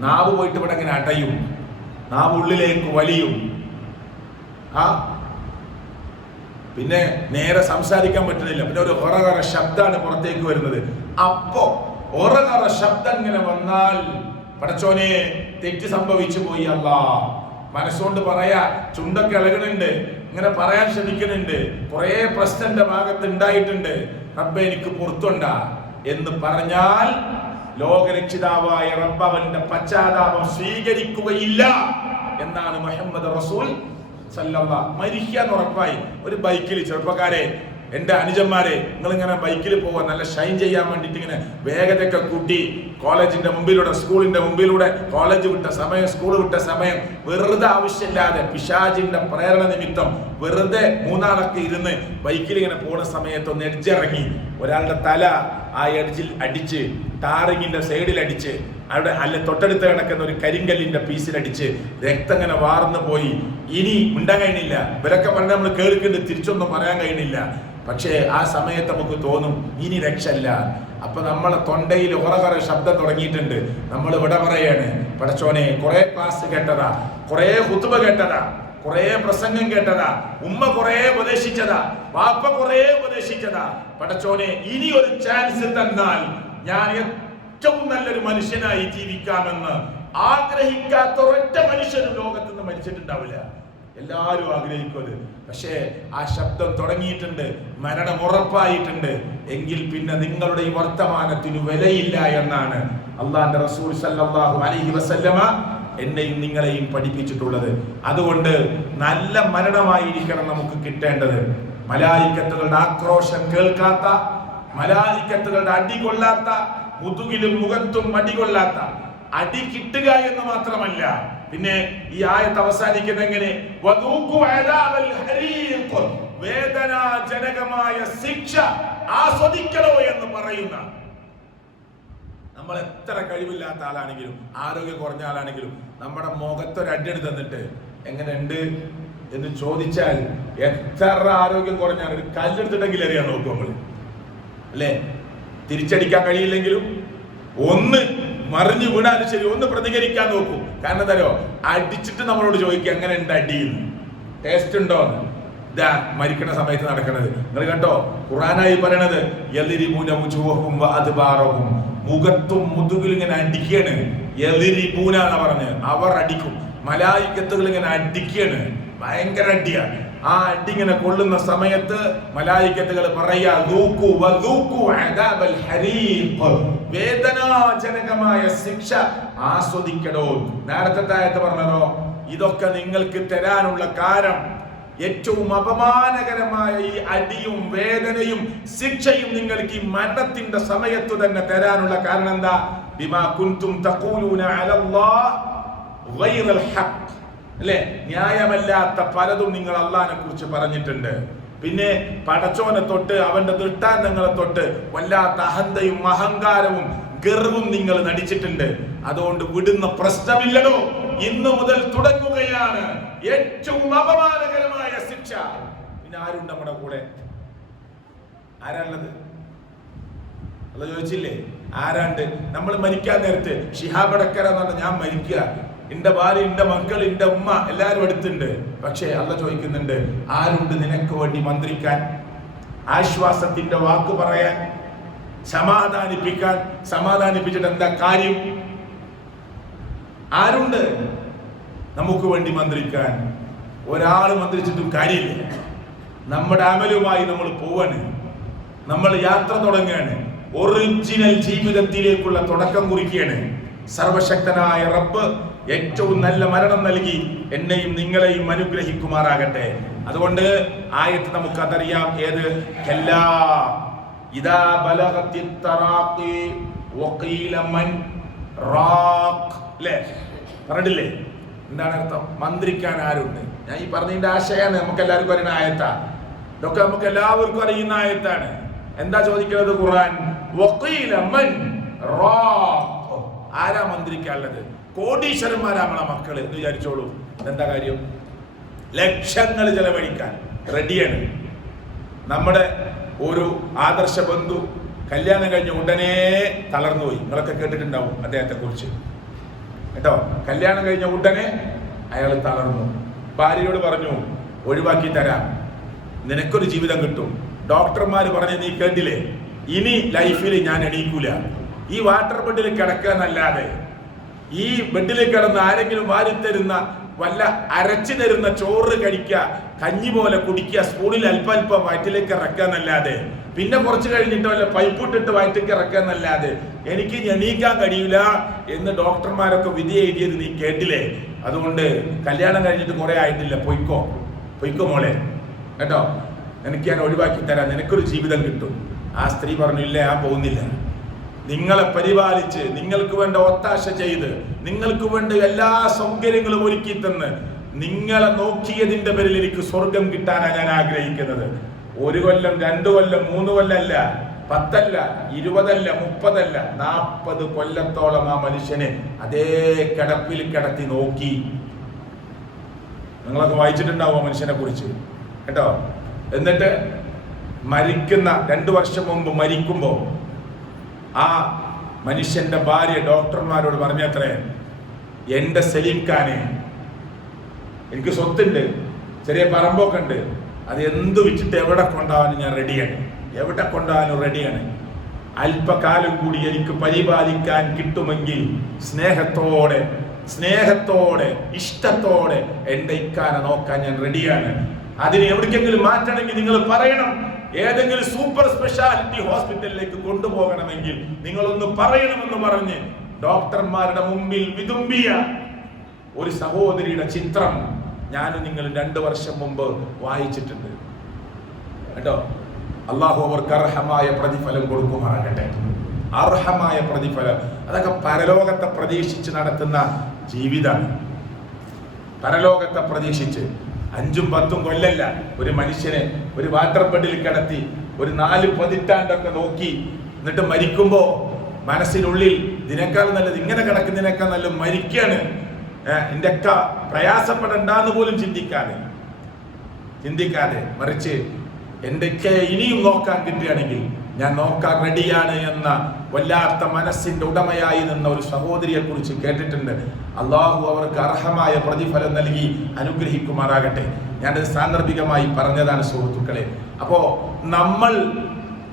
നാവ് പോയിട്ട് ഇവിടെ ഇങ്ങനെ അടയും, നാവ് ഉള്ളിലേക്ക് വലിയും. പിന്നെ നേരെ സംസാരിക്കാൻ പറ്റുന്നില്ല. പിന്നെ ഒരു ഒറകറ ശബ്ദമാണ് പുറത്തേക്ക് വരുന്നത്. അപ്പോ ഒറകറ ശബ്ദം ഇങ്ങനെ വന്നാൽ പടച്ചോനെ തെറ്റ് സംഭവിച്ചു പോയി, അല്ലാ മനസ്സുകൊണ്ട് പറയാ, ചുണ്ടൊക്കെ ഇളകണുണ്ട്, ഇങ്ങനെ പറയാൻ ശ്രമിക്കുന്നുണ്ട്, കുറെ പ്രശ്നം എന്റെ ഭാഗത്ത് ഉണ്ടായിട്ടുണ്ട്, റബ്ബേ എനിക്ക് പുറത്തുണ്ടാ എന്ന് പറഞ്ഞാൽ ലോകരക്ഷിതാവായ റബ്ബ് അവന്റെ പശ്ചാത്താപം സ്വീകരിക്കുകയില്ല എന്നാണ് മുഹമ്മദ് റസൂൽ സല്ലല്ലാഹു. മരിക്കാൻ ഉറപ്പായി. ഒരു ബൈക്കിൽ, ചെറുപ്പക്കാരെ, എന്റെ അനുജന്മാരെ, നിങ്ങൾ ഇങ്ങനെ ബൈക്കിൽ പോവാ, നല്ല ഷൈൻ ചെയ്യാൻ വേണ്ടിട്ട് ഇങ്ങനെ വേഗതയൊക്കെ കൂട്ടി കോളേജിന്റെ മുമ്പിലൂടെ, സ്കൂളിന്റെ മുമ്പിലൂടെ, കോളേജ് വിട്ട സമയം, സ്കൂൾ വിട്ട സമയം, വെറുതെ ആവശ്യമില്ലാതെ പിശാചിന്റെ പ്രേരണ നിമിത്തം വെറുതെ മൂന്നാളൊക്കെ ഇരുന്ന് ബൈക്കിൽ ഇങ്ങനെ പോണ സമയത്ത് ഒന്ന് എഡ്ജിറങ്ങി ഒരാളുടെ തല ആ എഡ്ജിൽ അടിച്ച്, ടാറിങ്ങിന്റെ സൈഡിൽ അടിച്ച്, അവിടെ അല്ല തൊട്ടടുത്ത് കിടക്കുന്ന ഒരു കരിങ്കല്ലിന്റെ പീസിലടിച്ച് രക്തം ഇങ്ങനെ വാർന്നു പോയി. ഇനി മിണ്ടാൻ കഴിയണില്ല. ഇവരൊക്കെ പറഞ്ഞ നമ്മൾ കേൾക്കുന്നുണ്ട്, തിരിച്ചൊന്നും പറയാൻ കഴിയണില്ല. പക്ഷേ ആ സമയത്ത് നമുക്ക് തോന്നും ഇനി രക്ഷല്ല. അപ്പൊ നമ്മളെ തൊണ്ടയിൽ ഉറകറ ശബ്ദം തുടങ്ങിയിട്ടുണ്ട്. നമ്മൾ ഇവിടെ പറയാണ്, പടച്ചോനെ കുറെ ക്ലാസ് കേട്ടതാ, കുറെ ഹുതുബ കേട്ടതാ, കുറെ പ്രസംഗം കേട്ടതാ, ഉമ്മ കുറെ ഉപദേശിച്ചതാ, വാപ്പ കുറെ ഉപദേശിച്ചതാ, പടച്ചോനെ ഇനി ഒരു ചാൻസ് തന്നാൽ ഞാൻ ഏറ്റവും നല്ലൊരു മനുഷ്യനായി ജീവിക്കാമെന്ന് ആഗ്രഹിക്കാത്ത ഒരൊറ്റ മനുഷ്യനും ലോകത്ത് നിന്ന് മരിച്ചിട്ടുണ്ടാവില്ല. എല്ലാവരും ആഗ്രഹിക്കുന്നത്. പക്ഷേ ആ ശബ്ദം തുടങ്ങിയിട്ടുണ്ട്, മരണം ഉറപ്പായിട്ടുണ്ട് എങ്കിൽ പിന്നെ നിങ്ങളുടെ ഈ വർത്തമാനത്തിന് വിലയില്ല എന്നാണ് അള്ളാന്റെ റസൂൽ സല്ലല്ലാഹു അലൈഹി വസല്ലമ എന്നെയും നിങ്ങളെയും പഠിപ്പിച്ചിട്ടുള്ളത്. അതുകൊണ്ട് നല്ല മരണമായിരിക്കണം നമുക്ക് കിട്ടേണ്ടത്. മലായിക്കത്തുകളുടെ ആക്രോശം കേൾക്കാത്ത, മലായിക്കത്തുകളുടെ അടി കൊള്ളാത്ത, മുതുകിലും മുഖത്തും അടികൊള്ളാത്ത, അടി കിട്ടുക എന്ന് മാത്രമല്ല, പിന്നെ ഈ ആയത്ത് അവസാനിക്കുന്ന എങ്ങനെ, വേദനാജനകമായ ശിക്ഷ ആസ്വദിക്കണോ എന്ന് പറയുന്ന. നമ്മൾ എത്ര കഴിവില്ലാത്ത ആളാണെങ്കിലും, ആരോഗ്യം കുറഞ്ഞ ആളാണെങ്കിലും, നമ്മുടെ മുഖത്തൊരു അടിയടി തന്നിട്ട് എങ്ങനെയുണ്ട് എന്ന് ചോദിച്ചാൽ, എത്ര ആരോഗ്യം കുറഞ്ഞാൽ ഒരു കല്ലെടുത്തിട്ടെങ്കിൽ അറിയാൻ നോക്കും നമ്മൾ, അല്ലേ? തിരിച്ചടിക്കാൻ കഴിയില്ലെങ്കിലും ഒന്ന് മറിഞ്ഞു വീണാലും ശരി ഒന്ന് പ്രതികരിക്കാൻ നോക്കൂ. കാരണം എന്താ, അടിച്ചിട്ട് നമ്മളോട് ചോദിക്കുക എങ്ങനെ ഉണ്ട് അടിയിൽ, ടേസ്റ്റ് ഉണ്ടോ എന്ന്. ഇതാ മരിക്കണ സമയത്ത് നടക്കണത്. നിങ്ങൾ കണ്ടോ, ഖുർആനായി പറയണത് മുഖത്തും മുതുകിലും ഇങ്ങനെ അടിക്കാണ്. യളിരിബൂനാണ് പറഞ്ഞ്, അവർ അടിക്കും. മലായിക്കത്തുകൾ ഇങ്ങനെ അടിക്കാണ്, ഭയങ്കര അടിയാണ്. ആ അടി ഇങ്ങനെ കൊള്ളുന്ന സമയത്ത് മലായിക്കത്തുകൾ പറയാ, വേദനാജനകമായ ശിക്ഷ ആസ്വദിക്കണോ. നേരത്തെ ആയത്ത് പറഞ്ഞതോ, ഇതൊക്കെ നിങ്ങൾക്ക് തരാനുള്ള കാരണം, ഏറ്റവും അപമാനകരമായ ഈ അടിയും വേദനയും ശിക്ഷയും നിങ്ങൾക്ക് ഈ മരണത്തിന്റെ സമയത്ത് തന്നെ തരാനുള്ള കാരണം എന്താ? ബിമാ കുൻതും തഖൂലൂന അലല്ലാഹ് ഗൈറൽ ഹഖ്, അല്ലേ? ന്യായമല്ലാത്ത പലതും നിങ്ങൾ അള്ളാഹിനെ കുറിച്ച് പറഞ്ഞിട്ടുണ്ട്. പിന്നെ പടച്ചോനെ തൊട്ട്, അവന്റെ ദൃഷ്ടാന്തങ്ങളെ തൊട്ട് വല്ലാത്ത അഹന്തയും അഹങ്കാരവും ഗർവും നിങ്ങൾ നടിച്ചിട്ടുണ്ട്. അതുകൊണ്ട് വിടുന്ന പ്രശ്നമില്ലടോ. ഇന്നു മുതൽ തുടങ്ങുകയാണ് ഏറ്റവും അപമാനകരമായ ശിക്ഷ. പിന്നെ ആരുണ്ട് നമ്മുടെ കൂടെ? ആരാണുള്ളത്? അല്ല ചോദിച്ചില്ലേ ആരാണ്ട്? നമ്മൾ മരിക്കാൻ നേരത്ത് ഷിഹാബടക്കര എന്ന് പറഞ്ഞാൽ ഞാൻ മരിക്കുക, എന്റെ ഭാര്യ, എന്റെ മക്കൾ, എന്റെ ഉമ്മ എല്ലാരും അടുത്തുണ്ട്. പക്ഷേ അല്ല ചോദിക്കുന്നുണ്ട്, ആരുണ്ട് നിനക്ക് വേണ്ടി മന്ത്രിക്കാൻ, ആശ്വാസത്തിന്റെ വാക്ക് പറയാൻ, സമാധാനിപ്പിക്കാൻ? സമാധാനിപ്പിച്ചിട്ട് എന്താ കാര്യം? ആരുണ്ട് നമുക്ക് വേണ്ടി മന്ത്രിക്കാൻ? ഒരാൾ മന്ത്രിച്ചിട്ടും കാര്യമില്ല. നമ്മുടെ അമലുമായി നമ്മൾ പോവാണ്, നമ്മൾ യാത്ര തുടങ്ങുകയാണ്, ഒറിജിനൽ ജീവിതത്തിലേക്കുള്ള തുടക്കം കുറിക്കുകയാണ്. സർവശക്തനായ റബ്ബ് ഏറ്റവും നല്ല മരണം നൽകി എന്നെയും നിങ്ങളെയും അനുഗ്രഹിക്കുമാറാകട്ടെ. അതുകൊണ്ട് ആയത്ത് നമുക്കതറിയാം, ഏത്? കല്ലാ ഇദാ ബലഗത്തി തറാഖി വഖീല മൻ റാഖ്. അല്ലേ, പറഞ്ഞില്ലേ? എന്താണ് അർത്ഥം? മന്ത്രിക്കാൻ ആരുണ്ട്? ഞാൻ ഈ പറഞ്ഞതിന്റെ ആശയമാണ് നമുക്ക് എല്ലാവർക്കും അറിയുന്ന ആയത്താ. ഇതൊക്കെ നമുക്ക് എല്ലാവർക്കും അറിയുന്ന ആയത്താണ്. എന്താ ചോദിക്കുന്നത് ഖുർആൻ? വഖീല മൻ റാഖ്. ആരാ മന്ത്രിക്കാനുള്ളത്? കോടീശ്വരന്മാരാ നമ്മളെ മക്കള് എന്ന് വിചാരിച്ചോളൂ. എന്താ കാര്യം? ലക്ഷങ്ങൾ ചെലവഴിക്കാൻ റെഡിയാണ്. നമ്മുടെ ഒരു ആദർശ ബന്ധു കല്യാണം കഴിഞ്ഞ ഉടനെ തളർന്നുപോയി. നിങ്ങളൊക്കെ കേട്ടിട്ടുണ്ടാവും അദ്ദേഹത്തെ കുറിച്ച് കേട്ടോ. കല്യാണം കഴിഞ്ഞ ഉടനെ അയാൾ തളർന്നു. ഭാര്യയോട് പറഞ്ഞു, ഒഴിവാക്കി തരാം, നിനക്കൊരു ജീവിതം കിട്ടും. ഡോക്ടർമാർ പറഞ്ഞ് നീ കേട്ടില്ലേ, ഇനി ലൈഫിൽ ഞാൻ എണീക്കൂല, ഈ വാട്ടർ ബെഡിൽ കിടക്കാന്നല്ലാതെ, ഈ ബെഡിൽ കിടന്ന് ആരെങ്കിലും വാരിത്തരുന്ന വല്ല അരച്ചു തരുന്ന ചോറ് കഴിക്കുക, കഞ്ഞി പോലെ കുടിക്കുക, സ്പൂണിൽ അല്പം വയറ്റിലേക്ക് ഇറക്കാന്നല്ലാതെ, പിന്നെ കുറച്ച് കഴിഞ്ഞിട്ട് വല്ല പൈപ്പിട്ടിട്ട് വയറ്റിലേക്ക് ഇറക്കാന്നല്ലാതെ എനിക്ക് എണീക്കാൻ കഴിയില്ല എന്ന് ഡോക്ടർമാരൊക്കെ വിധി എഴുതിയത് നീ കേട്ടില്ലേ? അതുകൊണ്ട് കല്യാണം കഴിഞ്ഞിട്ട് കുറെ ആയിട്ടില്ല, പൊയ്ക്കോ മോളെ കേട്ടോ, എനിക്ക് ഞാൻ ഒഴിവാക്കി തരാം, നിനക്കൊരു ജീവിതം കിട്ടും. ആ സ്ത്രീ പറഞ്ഞു, ഇല്ല, ഞാൻ പോകുന്നില്ല. നിങ്ങളെ പരിപാലിച്ച്, നിങ്ങൾക്ക് വേണ്ട ഒത്താശ ചെയ്ത്, നിങ്ങൾക്ക് വേണ്ട എല്ലാ സൗകര്യങ്ങളും ഒരുക്കി തന്ന്, നിങ്ങളെ നോക്കിയതിന്റെ പേരിൽ എനിക്ക് സ്വർഗം കിട്ടാനാണ് ഞാൻ ആഗ്രഹിക്കുന്നത്. 1 കൊല്ലം 2 കൊല്ലം 3 കൊല്ലമല്ല, 10 അല്ല, 20 അല്ല, 30 അല്ല, 40 കൊല്ലത്തോളം ആ മനുഷ്യനെ അതേ കിടപ്പിൽ കിടത്തി നോക്കി. നിങ്ങളൊക്കെ വായിച്ചിട്ടുണ്ടാവും ആ മനുഷ്യനെ കുറിച്ച് കേട്ടോ. എന്നിട്ട് മരിക്കുന്ന 2 വർഷം മുമ്പ് മരിക്കുമ്പോ ആ മനുഷ്യന്റെ ഭാര്യ ഡോക്ടർമാരോട് പറഞ്ഞത്രേ, എന്റെ സലീം ഖാനെ, എനിക്ക് സ്വത്തുണ്ട്, ചെറിയ പറമ്പൊക്കെ ഉണ്ട്, അത് എന്ത് വെച്ചിട്ട് എവിടെ കൊണ്ടുപോകാനും ഞാൻ റെഡിയാണ്, എവിടെ കൊണ്ടുപോകാനും റെഡിയാണ്. അല്പകാലം കൂടി എനിക്ക് പരിപാലിക്കാൻ കിട്ടുമെങ്കിൽ സ്നേഹത്തോടെ ഇഷ്ടത്തോടെ എന്റെ ഇക്കാനെ നോക്കാൻ ഞാൻ റെഡിയാണ്. അതിന് എവിടേക്കെങ്കിലും മാറ്റണമെങ്കിൽ നിങ്ങൾ പറയണം. ഏതെങ്കിലും സൂപ്പർ സ്പെഷ്യാലിറ്റി ഹോസ്പിറ്റലിലേക്ക് കൊണ്ടുപോകണമെങ്കിൽ നിങ്ങളൊന്ന് പറയണമെന്ന് പറഞ്ഞ് ഡോക്ടർമാരുടെ മുമ്പിൽ വിതുമ്പിയ ഒരു സഹോദരിയുടെ ചിത്രം ഞാനും നിങ്ങൾ 2 വർഷം മുമ്പ് വായിച്ചിട്ടുണ്ട് കേട്ടോ. അള്ളാഹു അവർക്ക് അർഹമായ പ്രതിഫലം കൊടുക്കുമാറാകട്ടെ. അർഹമായ പ്രതിഫലം. അതൊക്കെ പരലോകത്തെ പ്രതീക്ഷിച്ച് നടത്തുന്ന ജീവിതമാണ്. പരലോകത്തെ പ്രതീക്ഷിച്ച് 5ഉം 10ഉം കൊല്ലല്ല, ഒരു മനുഷ്യനെ ഒരു വാട്ടർ ബെഡിൽ കിടത്തി ഒരു 4 പതിറ്റാണ്ടൊക്കെ നോക്കി, എന്നിട്ട് മരിക്കുമ്പോ മനസ്സിനുള്ളിൽ ഇതിനേക്കാൾ നല്ലത് ഇങ്ങനെ കിടക്കുന്നതിനേക്കാൾ നല്ല മരിക്കാണ്, എന്റെ അക്ക പ്രയാസപ്പെടണ്ടെന്ന് പോലും ചിന്തിക്കാതെ മറിച്ച് എന്റെ ഇനിയും നോക്കാൻ കിട്ടുകയാണെങ്കിൽ ഞാൻ നോക്കാൻ റെഡിയാണ് എന്ന വല്ലാത്ത മനസ്സിന്റെ ഉടമയായി നിന്ന ഒരു സഹോദരിയെ കുറിച്ച് കേട്ടിട്ടുണ്ട്. അള്ളാഹു അവർക്ക് അർഹമായ പ്രതിഫലം നൽകി അനുഗ്രഹിക്കുമാറാകട്ടെ. ഞാനത് സാന്ദർഭികമായി പറഞ്ഞതാണ് സുഹൃത്തുക്കളെ. അപ്പോ നമ്മൾ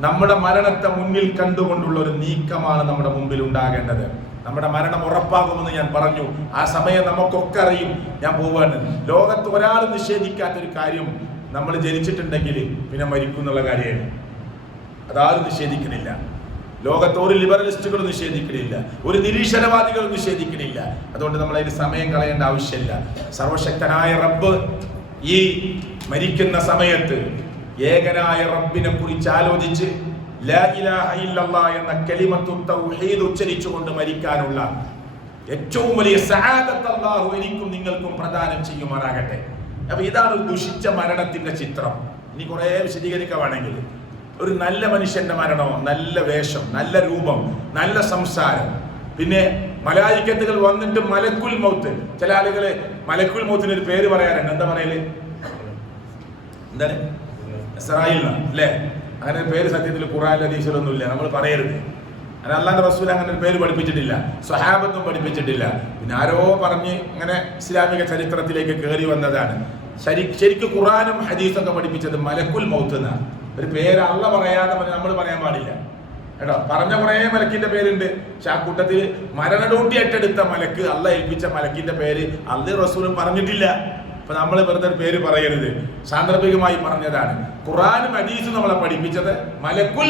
നമ്മുടെ മരണത്തെ മുന്നിൽ കണ്ടുകൊണ്ടുള്ള ഒരു നീക്കമാണ് നമ്മുടെ മുമ്പിൽ ഉണ്ടാകേണ്ടത്. നമ്മുടെ മരണം ഉറപ്പാകുമെന്ന് ഞാൻ പറഞ്ഞു. ആ സമയം നമുക്കൊക്കെ അറിയും. ഞാൻ പോവാണ്. ലോകത്ത് ഒരാൾ നിഷേധിക്കാത്തൊരു കാര്യം, നമ്മൾ ജനിച്ചിട്ടുണ്ടെങ്കിൽ പിന്നെ മരിക്കും എന്നുള്ള കാര്യമാണ്. അതാരും നിഷേധിക്കുന്നില്ല. ലോകത്ത് ഒരു ലിബറലിസ്റ്റുകളും നിഷേധിക്കുന്നില്ല, ഒരു നിരീശ്വരവാദികളും നിഷേധിക്കുന്നില്ല. അതുകൊണ്ട് നമ്മൾ അതിന് സമയം കളയേണ്ട ആവശ്യമില്ല. സർവശക്തനായ റബ്ബ് ഈ മരിക്കുന്ന സമയത്ത് ഏകനായ റബ്ബിനെ കുറിച്ച് ആലോചിച്ച് ലാ ഇലാഹ ഇല്ലല്ലാഹ് എന്ന കലിമത്തു തൗഹീദ് ഉച്ചരിച്ചുകൊണ്ട് മരിക്കാനുള്ള ഏറ്റവും വലിയ സഅദത്ത് അല്ലാഹു എനിക്കും നിങ്ങൾക്കും പ്രദാനം ചെയ്യുമാറാകട്ടെ. അപ്പൊ ഇതാണ് ഒരു ദുഷിച്ച മരണത്തിന്റെ ചിത്രം. ഇനി കുറെ വിശദീകരിക്കുകയാണെങ്കിൽ, ഒരു നല്ല മനുഷ്യന്റെ മരണമോ, നല്ല വേഷം, നല്ല രൂപം, നല്ല സംസാരം, പിന്നെ മലായിക്കത്തുകൾ വന്നിട്ട് മലക്കുൽ മൗത്ത്. ചില ആളുകള് മലക്കുൽ മൗത്തിന് ഒരു പേര് പറയാറുണ്ട്. എന്താ പറയല്? എന്താണ്? ഇസ്രായേൽ അല്ലേ? അങ്ങനെ ഒരു പേര് സത്യത്തിൽ ഖുർആനിലും ഹദീസിലൊന്നും ഇല്ല. നമ്മൾ പറയരുത്. അങ്ങനെ അല്ലാഹുവിന്റെ റസൂൽ അങ്ങനെ ഒരു പേര് പഠിപ്പിച്ചിട്ടില്ല, സ്വഹാബത്തും പഠിപ്പിച്ചിട്ടില്ല. പിന്നെ ആരോ പറഞ്ഞ് അങ്ങനെ ഇസ്ലാമിക ചരിത്രത്തിലേക്ക് കയറി വന്നതാണ്. ശരിക്കും ഖുർആനും ഹദീസൊക്കെ പഠിപ്പിച്ചത് മലക്കുൽ മൗത്ത് എന്നാണ്. ഒരു പേര് അള്ള പറയാതെ നമ്മൾ പറയാൻ പാടില്ല കേട്ടോ. പറഞ്ഞ കുറേ മലക്കിന്റെ പേരുണ്ട്. പക്ഷെ ആ കൂട്ടത്തിൽ മരണ ഡ്യൂട്ടി ഏറ്റെടുത്ത മലക്ക്, അള്ള ഏൽപ്പിച്ച മലക്കിന്റെ പേര് അള്ളാഹും റസൂലും പറഞ്ഞിട്ടില്ല. അപ്പൊ നമ്മൾ വെറുതെ പേര് പറയരുത്, സാന്ദർഭികമായി പറഞ്ഞതാണ്. ഖുർആനും ഹദീസും നമ്മളെ പഠിപ്പിച്ചത് മലക്കുൽ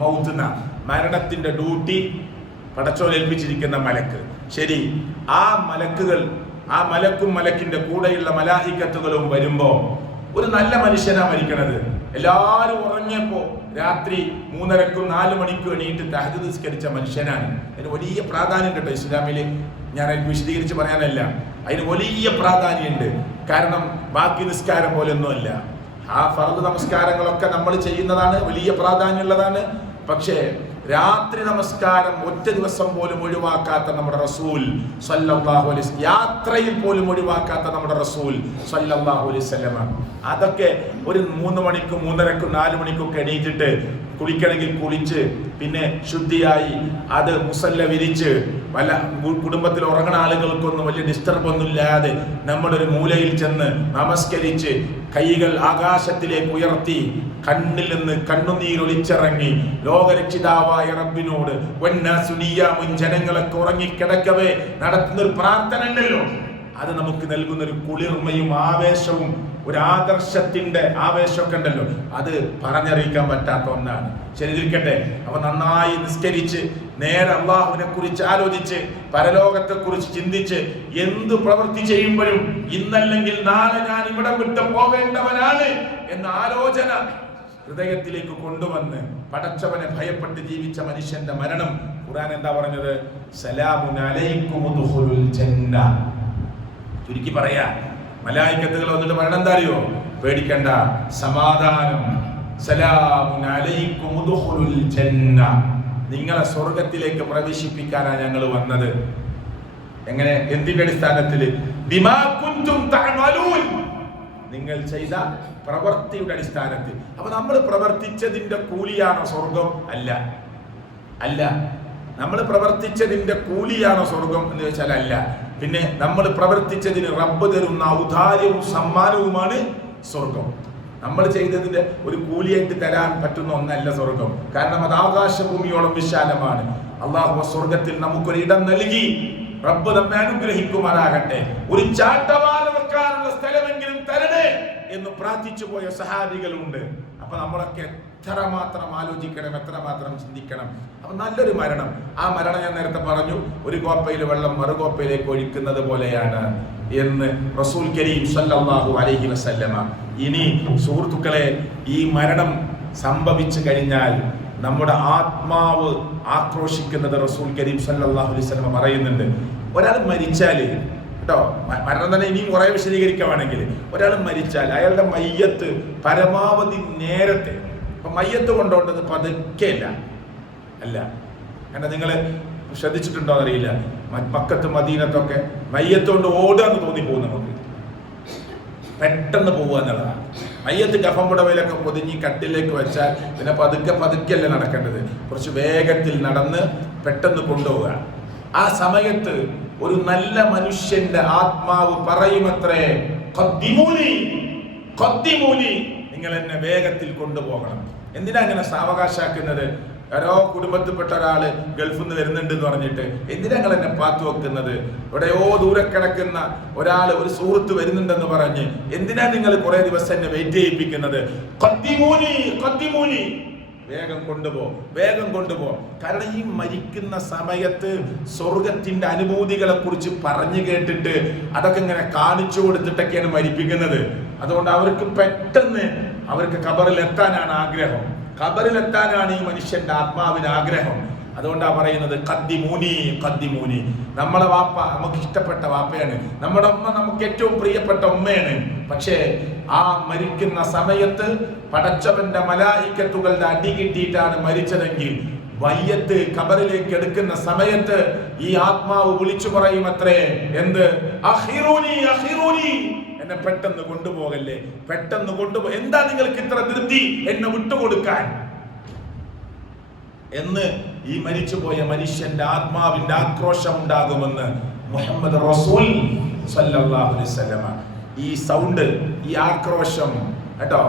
മൗത്ത് എന്നാണ്. മരണത്തിന്റെ ഡ്യൂട്ടി പടച്ചോൻ ഏൽപ്പിച്ചിരിക്കുന്ന മലക്ക്. ശരി, ആ മലക്കുകൾ, ആ മലക്കും മലക്കിന്റെ കൂടെയുള്ള മലായിക്കത്തുകളും വരുമ്പോ ഒരു നല്ല മനുഷ്യനാ മരിക്കണത്. എല്ലാവരും ഉറങ്ങിയപ്പോ രാത്രി 3:30 4 മണിക്കും എണീറ്റ് തഹജ്ജുദ് നിസ്കരിച്ച മനുഷ്യനാണ്. അതിന് വലിയ പ്രാധാന്യം കേട്ടോ ഇസ്ലാമില്. ഞാൻ വിശദീകരിച്ച് പറയാനല്ല, അതിന് വലിയ പ്രാധാന്യമുണ്ട്. കാരണം ബാക്കി നിസ്കാരം പോലൊന്നുമല്ല. ആ ഫർദ് നമസ്കാരങ്ങളൊക്കെ നമ്മൾ ചെയ്യുന്നതാണ്, വലിയ പ്രാധാന്യമുള്ളതാണ്. പക്ഷേ രാത്രി നമസ്കാരം ഒറ്റ ദിവസം പോലും ഒഴിവാക്കാത്ത നമ്മുടെ റസൂൽ സല്ലല്ലാഹു അലൈഹി വസല്ലം, യാത്രയിൽ പോലും ഒഴിവാക്കാത്ത നമ്മുടെ റസൂൽ സല്ലല്ലാഹു അലൈഹി വസല്ലം, അതൊക്കെ ഒരു 3 മണിക്കും 3:30ക്കും 4 മണിക്കൊക്കെ എണീറ്റിട്ട് കുളിക്കണമെങ്കിൽ കുളിച്ച് പിന്നെ ശുദ്ധിയായി അത് മുസല്ല വിരിച്ച് വല്ല കുടുംബത്തിൽ ഉറങ്ങുന്ന ആളുകൾക്കൊന്നും വലിയ ഡിസ്റ്റർബ് ഒന്നും ഇല്ലാതെ നമ്മുടെ ഒരു മൂലയിൽ ചെന്ന് നമസ്കരിച്ച് കൈകൾ ആകാശത്തിലേക്ക് ഉയർത്തി കണ്ണിൽ നിന്ന് കണ്ണുനീരൊലിച്ചിറങ്ങി ലോകരക്ഷിതാവായ റബ്ബിനോട് ജനങ്ങളൊക്കെ ഉറങ്ങിക്കിടക്കവേ നടത്തുന്നൊരു പ്രാർത്ഥന ഉണ്ടല്ലോ, അത് നമുക്ക് നൽകുന്നൊരു കുളിർമയും ആവേശവും ഒരു ആദർശത്തിന്റെ ആവേശമൊക്കെ ഉണ്ടല്ലോ, അത് പറഞ്ഞറിയിക്കാൻ പറ്റാത്ത ഒന്നാണ്. ശരിയിരിക്കട്ടെ, അവ നന്നായി നിസ്കരിച്ച് നേരെ അള്ളാഹുവിനെ കുറിച്ച് ആലോചിച്ച് പരലോകത്തെ കുറിച്ച് ചിന്തിച്ച് എന്ത് പ്രവൃത്തി ചെയ്യുമ്പോഴും ഇന്നല്ലെങ്കിൽ നാളെ ഞാൻ ഇവിടം വിട്ട് പോവേണ്ടവനാണ് എന്ന ആലോചന ഹൃദയത്തിലേക്ക് കൊണ്ടുവന്ന് പടച്ചവനെ ഭയപ്പെട്ട് ജീവിച്ച മനുഷ്യന്റെ മരണം ഖുർആൻ എന്താ പറഞ്ഞത്? സലാമുൻ അലൈക്കും ഉദ്ഖുലുൽ ജന്ന. ചുരുക്കി പറയാ, മലായികത്തുകൾ വന്നിട്ട് മരണം എന്താ അറിയോ? പേടിക്കണ്ട, സമാധാനം. സലാമുൻ അലൈക്കും ഉദ്ഖുലുൽ ജന്ന. നിങ്ങളെ സ്വർഗത്തിലേക്ക് പ്രവേശിപ്പിക്കാനാണ് ഞങ്ങൾ വന്നത്. എങ്ങനെ? എന്തിന്റെ അടിസ്ഥാനത്തിൽ? ബിമാ കുൻതും തഅമലൂൻ. നിങ്ങൾ ചെയ്ത പ്രവൃത്തിയുടെ അടിസ്ഥാനത്തിൽ. അപ്പൊ നമ്മൾ പ്രവർത്തിച്ചതിന്റെ കൂലിയാണോ സ്വർഗം? അല്ല, അല്ല. നമ്മൾ പ്രവർത്തിച്ചതിന്റെ കൂലിയാണോ സ്വർഗം എന്ന് ചോദിച്ചാൽ അല്ല. പിന്നെ നമ്മൾ പ്രവർത്തിച്ചതിന് റബ്ബ് തരുന്ന ഔദാര്യവും സമ്മാനവുമാണ് സ്വർഗം. നമ്മൾ ചെയ്തതിന്റെ ഒരു കൂലിയായിട്ട് തരാൻ പറ്റുന്ന ഒന്നല്ല സ്വർഗം. കാരണം അത് ആകാശഭൂമിയോളം വിശാലമാണ്. അള്ളാഹു സ്വർഗത്തിൽ നമുക്കൊരിടം നൽകി. റബ്ബ് നമ്മെ അനുഗ്രഹിക്കുമാറാകട്ടെ. ഒരു ചാട്ടവാറ വെക്കാനുള്ള സ്ഥലമെങ്കിലും തരണേ എന്ന് പ്രാർത്ഥിച്ചു പോയ സഹാബികളുണ്ട്. അപ്പൊ നമ്മളൊക്കെ എത്രമാത്രം ആലോചിക്കണം, എത്രമാത്രം ചിന്തിക്കണം. അപ്പൊ നല്ലൊരു മരണം, ആ മരണം ഞാൻ നേരത്തെ പറഞ്ഞു, ഒരു കോപ്പയിൽ വെള്ളം മറുകോപ്പയിലേക്ക് ഒഴിക്കുന്നത് പോലെയാണ് എന്ന് റസൂൽ കരീം സല്ലല്ലാഹു അലൈഹി വസല്ലമ. ഇനി സുഹൃത്തുക്കളെ, ഈ മരണം സംഭവിച്ചു കഴിഞ്ഞാൽ നമ്മുടെ ആത്മാവ് ആക്രോശിക്കുന്നത് റസൂൽ കരീം സല്ലല്ലാഹു അലൈഹി വസല്ലമ പറയുന്നുണ്ട്. ഒരാൾ മരിച്ചാല് കേട്ടോ, മരണം തന്നെ ഇനിയും കുറെ വിശദീകരിക്കുകയാണെങ്കിൽ, ഒരാൾ മരിച്ചാൽ അയാളുടെ മയ്യത്ത് പരമാവധി നേരത്തെ, ഇപ്പൊ മയ്യത്ത് കൊണ്ടുപോകേണ്ടത് പതുക്കെയല്ല, അല്ല. കാരണം നിങ്ങൾ ശ്രദ്ധിച്ചിട്ടുണ്ടോ എന്നറിയില്ല, മക്കത്ത് മദീനത്തൊക്കെ മയ്യത്ത് കൊണ്ട് ഓടാന്ന് തോന്നിപ്പോകും. നമുക്ക് പെട്ടെന്ന് പോവുക എന്നുള്ളതാണ്. മയ്യത്ത് കഫൻ പുടവയിലൊക്കെ പൊതിഞ്ഞ് കട്ടിലേക്ക് വെച്ചാൽ പിന്നെ പതുക്കെ പതുക്കെയല്ല നടക്കേണ്ടത്, കുറച്ച് വേഗത്തിൽ നടന്ന് പെട്ടെന്ന് കൊണ്ടുപോവുക. ആ സമയത്ത് ഒരു നല്ല മനുഷ്യന്റെ ആത്മാവ് പറയുമത്രേ, ഖദ്ദിമൂനി, ഖദ്ദിമൂനി, നിങ്ങൾ എന്നെ വേഗത്തിൽ കൊണ്ടുപോകണം. എന്തിനാ അങ്ങനെ സാവകാശാക്കുന്നത്? ഓരോ കുടുംബത്തിൽപ്പെട്ട ഒരാള് ഗൾഫിൽ നിന്ന് വരുന്നുണ്ട് എന്ന് പറഞ്ഞിട്ട് എന്തിനാ നിങ്ങൾ എന്നെ പാത്തു വെക്കുന്നത്? എവിടെയോ ദൂരെ കിടക്കുന്ന ഒരാള്, ഒരു സുഹൃത്ത് വരുന്നുണ്ടെന്ന് പറഞ്ഞ് എന്തിനാ നിങ്ങൾ കുറെ ദിവസം എന്നെ വെയിറ്റ് ചെയ്യിപ്പിക്കുന്നത്? ഖദ്ദിമൂനി, ഖദ്ദിമൂനി, വേഗം കൊണ്ടുപോ, വേഗം കൊണ്ടുപോ. കാരണം ഈ മരിക്കുന്ന സമയത്ത് സ്വർഗത്തിന്റെ അനുഭൂതികളെ കുറിച്ച് പറഞ്ഞു കേട്ടിട്ട് അതൊക്കെ ഇങ്ങനെ കാണിച്ചു കൊടുത്തിട്ടൊക്കെയാണ് മരിപ്പിക്കുന്നത്. അതുകൊണ്ട് അവർക്ക് പെട്ടെന്ന് അവർക്ക് ഖബറിലെത്താനാണ് ആഗ്രഹം, ഖബറിലെത്താനാണ് ഈ മനുഷ്യന്റെ ആത്മാവിന് ആഗ്രഹം. അതുകൊണ്ടാണ് പറയുന്നത് ഖദ്ദിമൂനി, ഖദ്ദിമൂനി. നമ്മളെ വാപ്പ നമുക്ക് ഇഷ്ടപ്പെട്ട വാപ്പയാണ്, നമ്മുടെ ഉമ്മ നമുക്ക് ഏറ്റവും പ്രിയപ്പെട്ട ഉമ്മയാണ്. പക്ഷേ ആ മരിക്കുന്ന സമയത്ത് പടച്ചവന്റെ മലായിക്കത്തുകളുടെ അടി കിട്ടിയിട്ടാണ് മരിച്ചതെങ്കിൽ മയ്യത്ത് ഖബറിലേക്ക് എടുക്കുന്ന സമയത്ത് ഈ ആത്മാവ് വിളിച്ചു പറയും അത്രേ, എന്ത്? അഖിറൂനി, അഖിറൂനി, എന്നെ പെട്ടെന്ന് കൊണ്ടുപോകല്ലേ, പെട്ടെന്ന് കൊണ്ടുപോ. എന്താ നിങ്ങൾക്ക് ഇത്ര ധൃതി എന്നെ വിട്ടുകൊടുക്കാൻ എന്ന് ഈ മരിച്ചുപോയ മനുഷ്യന്റെ ആത്മാവിന്റെ ആക്രോശം ഉണ്ടാകുമെന്ന് മുഹമ്മദ് റസൂൽ സല്ലല്ലാഹു അലൈഹി വസല്ലമ. ഈ സൗണ്ട്, ഈ ആക്രോശം കേട്ടോ,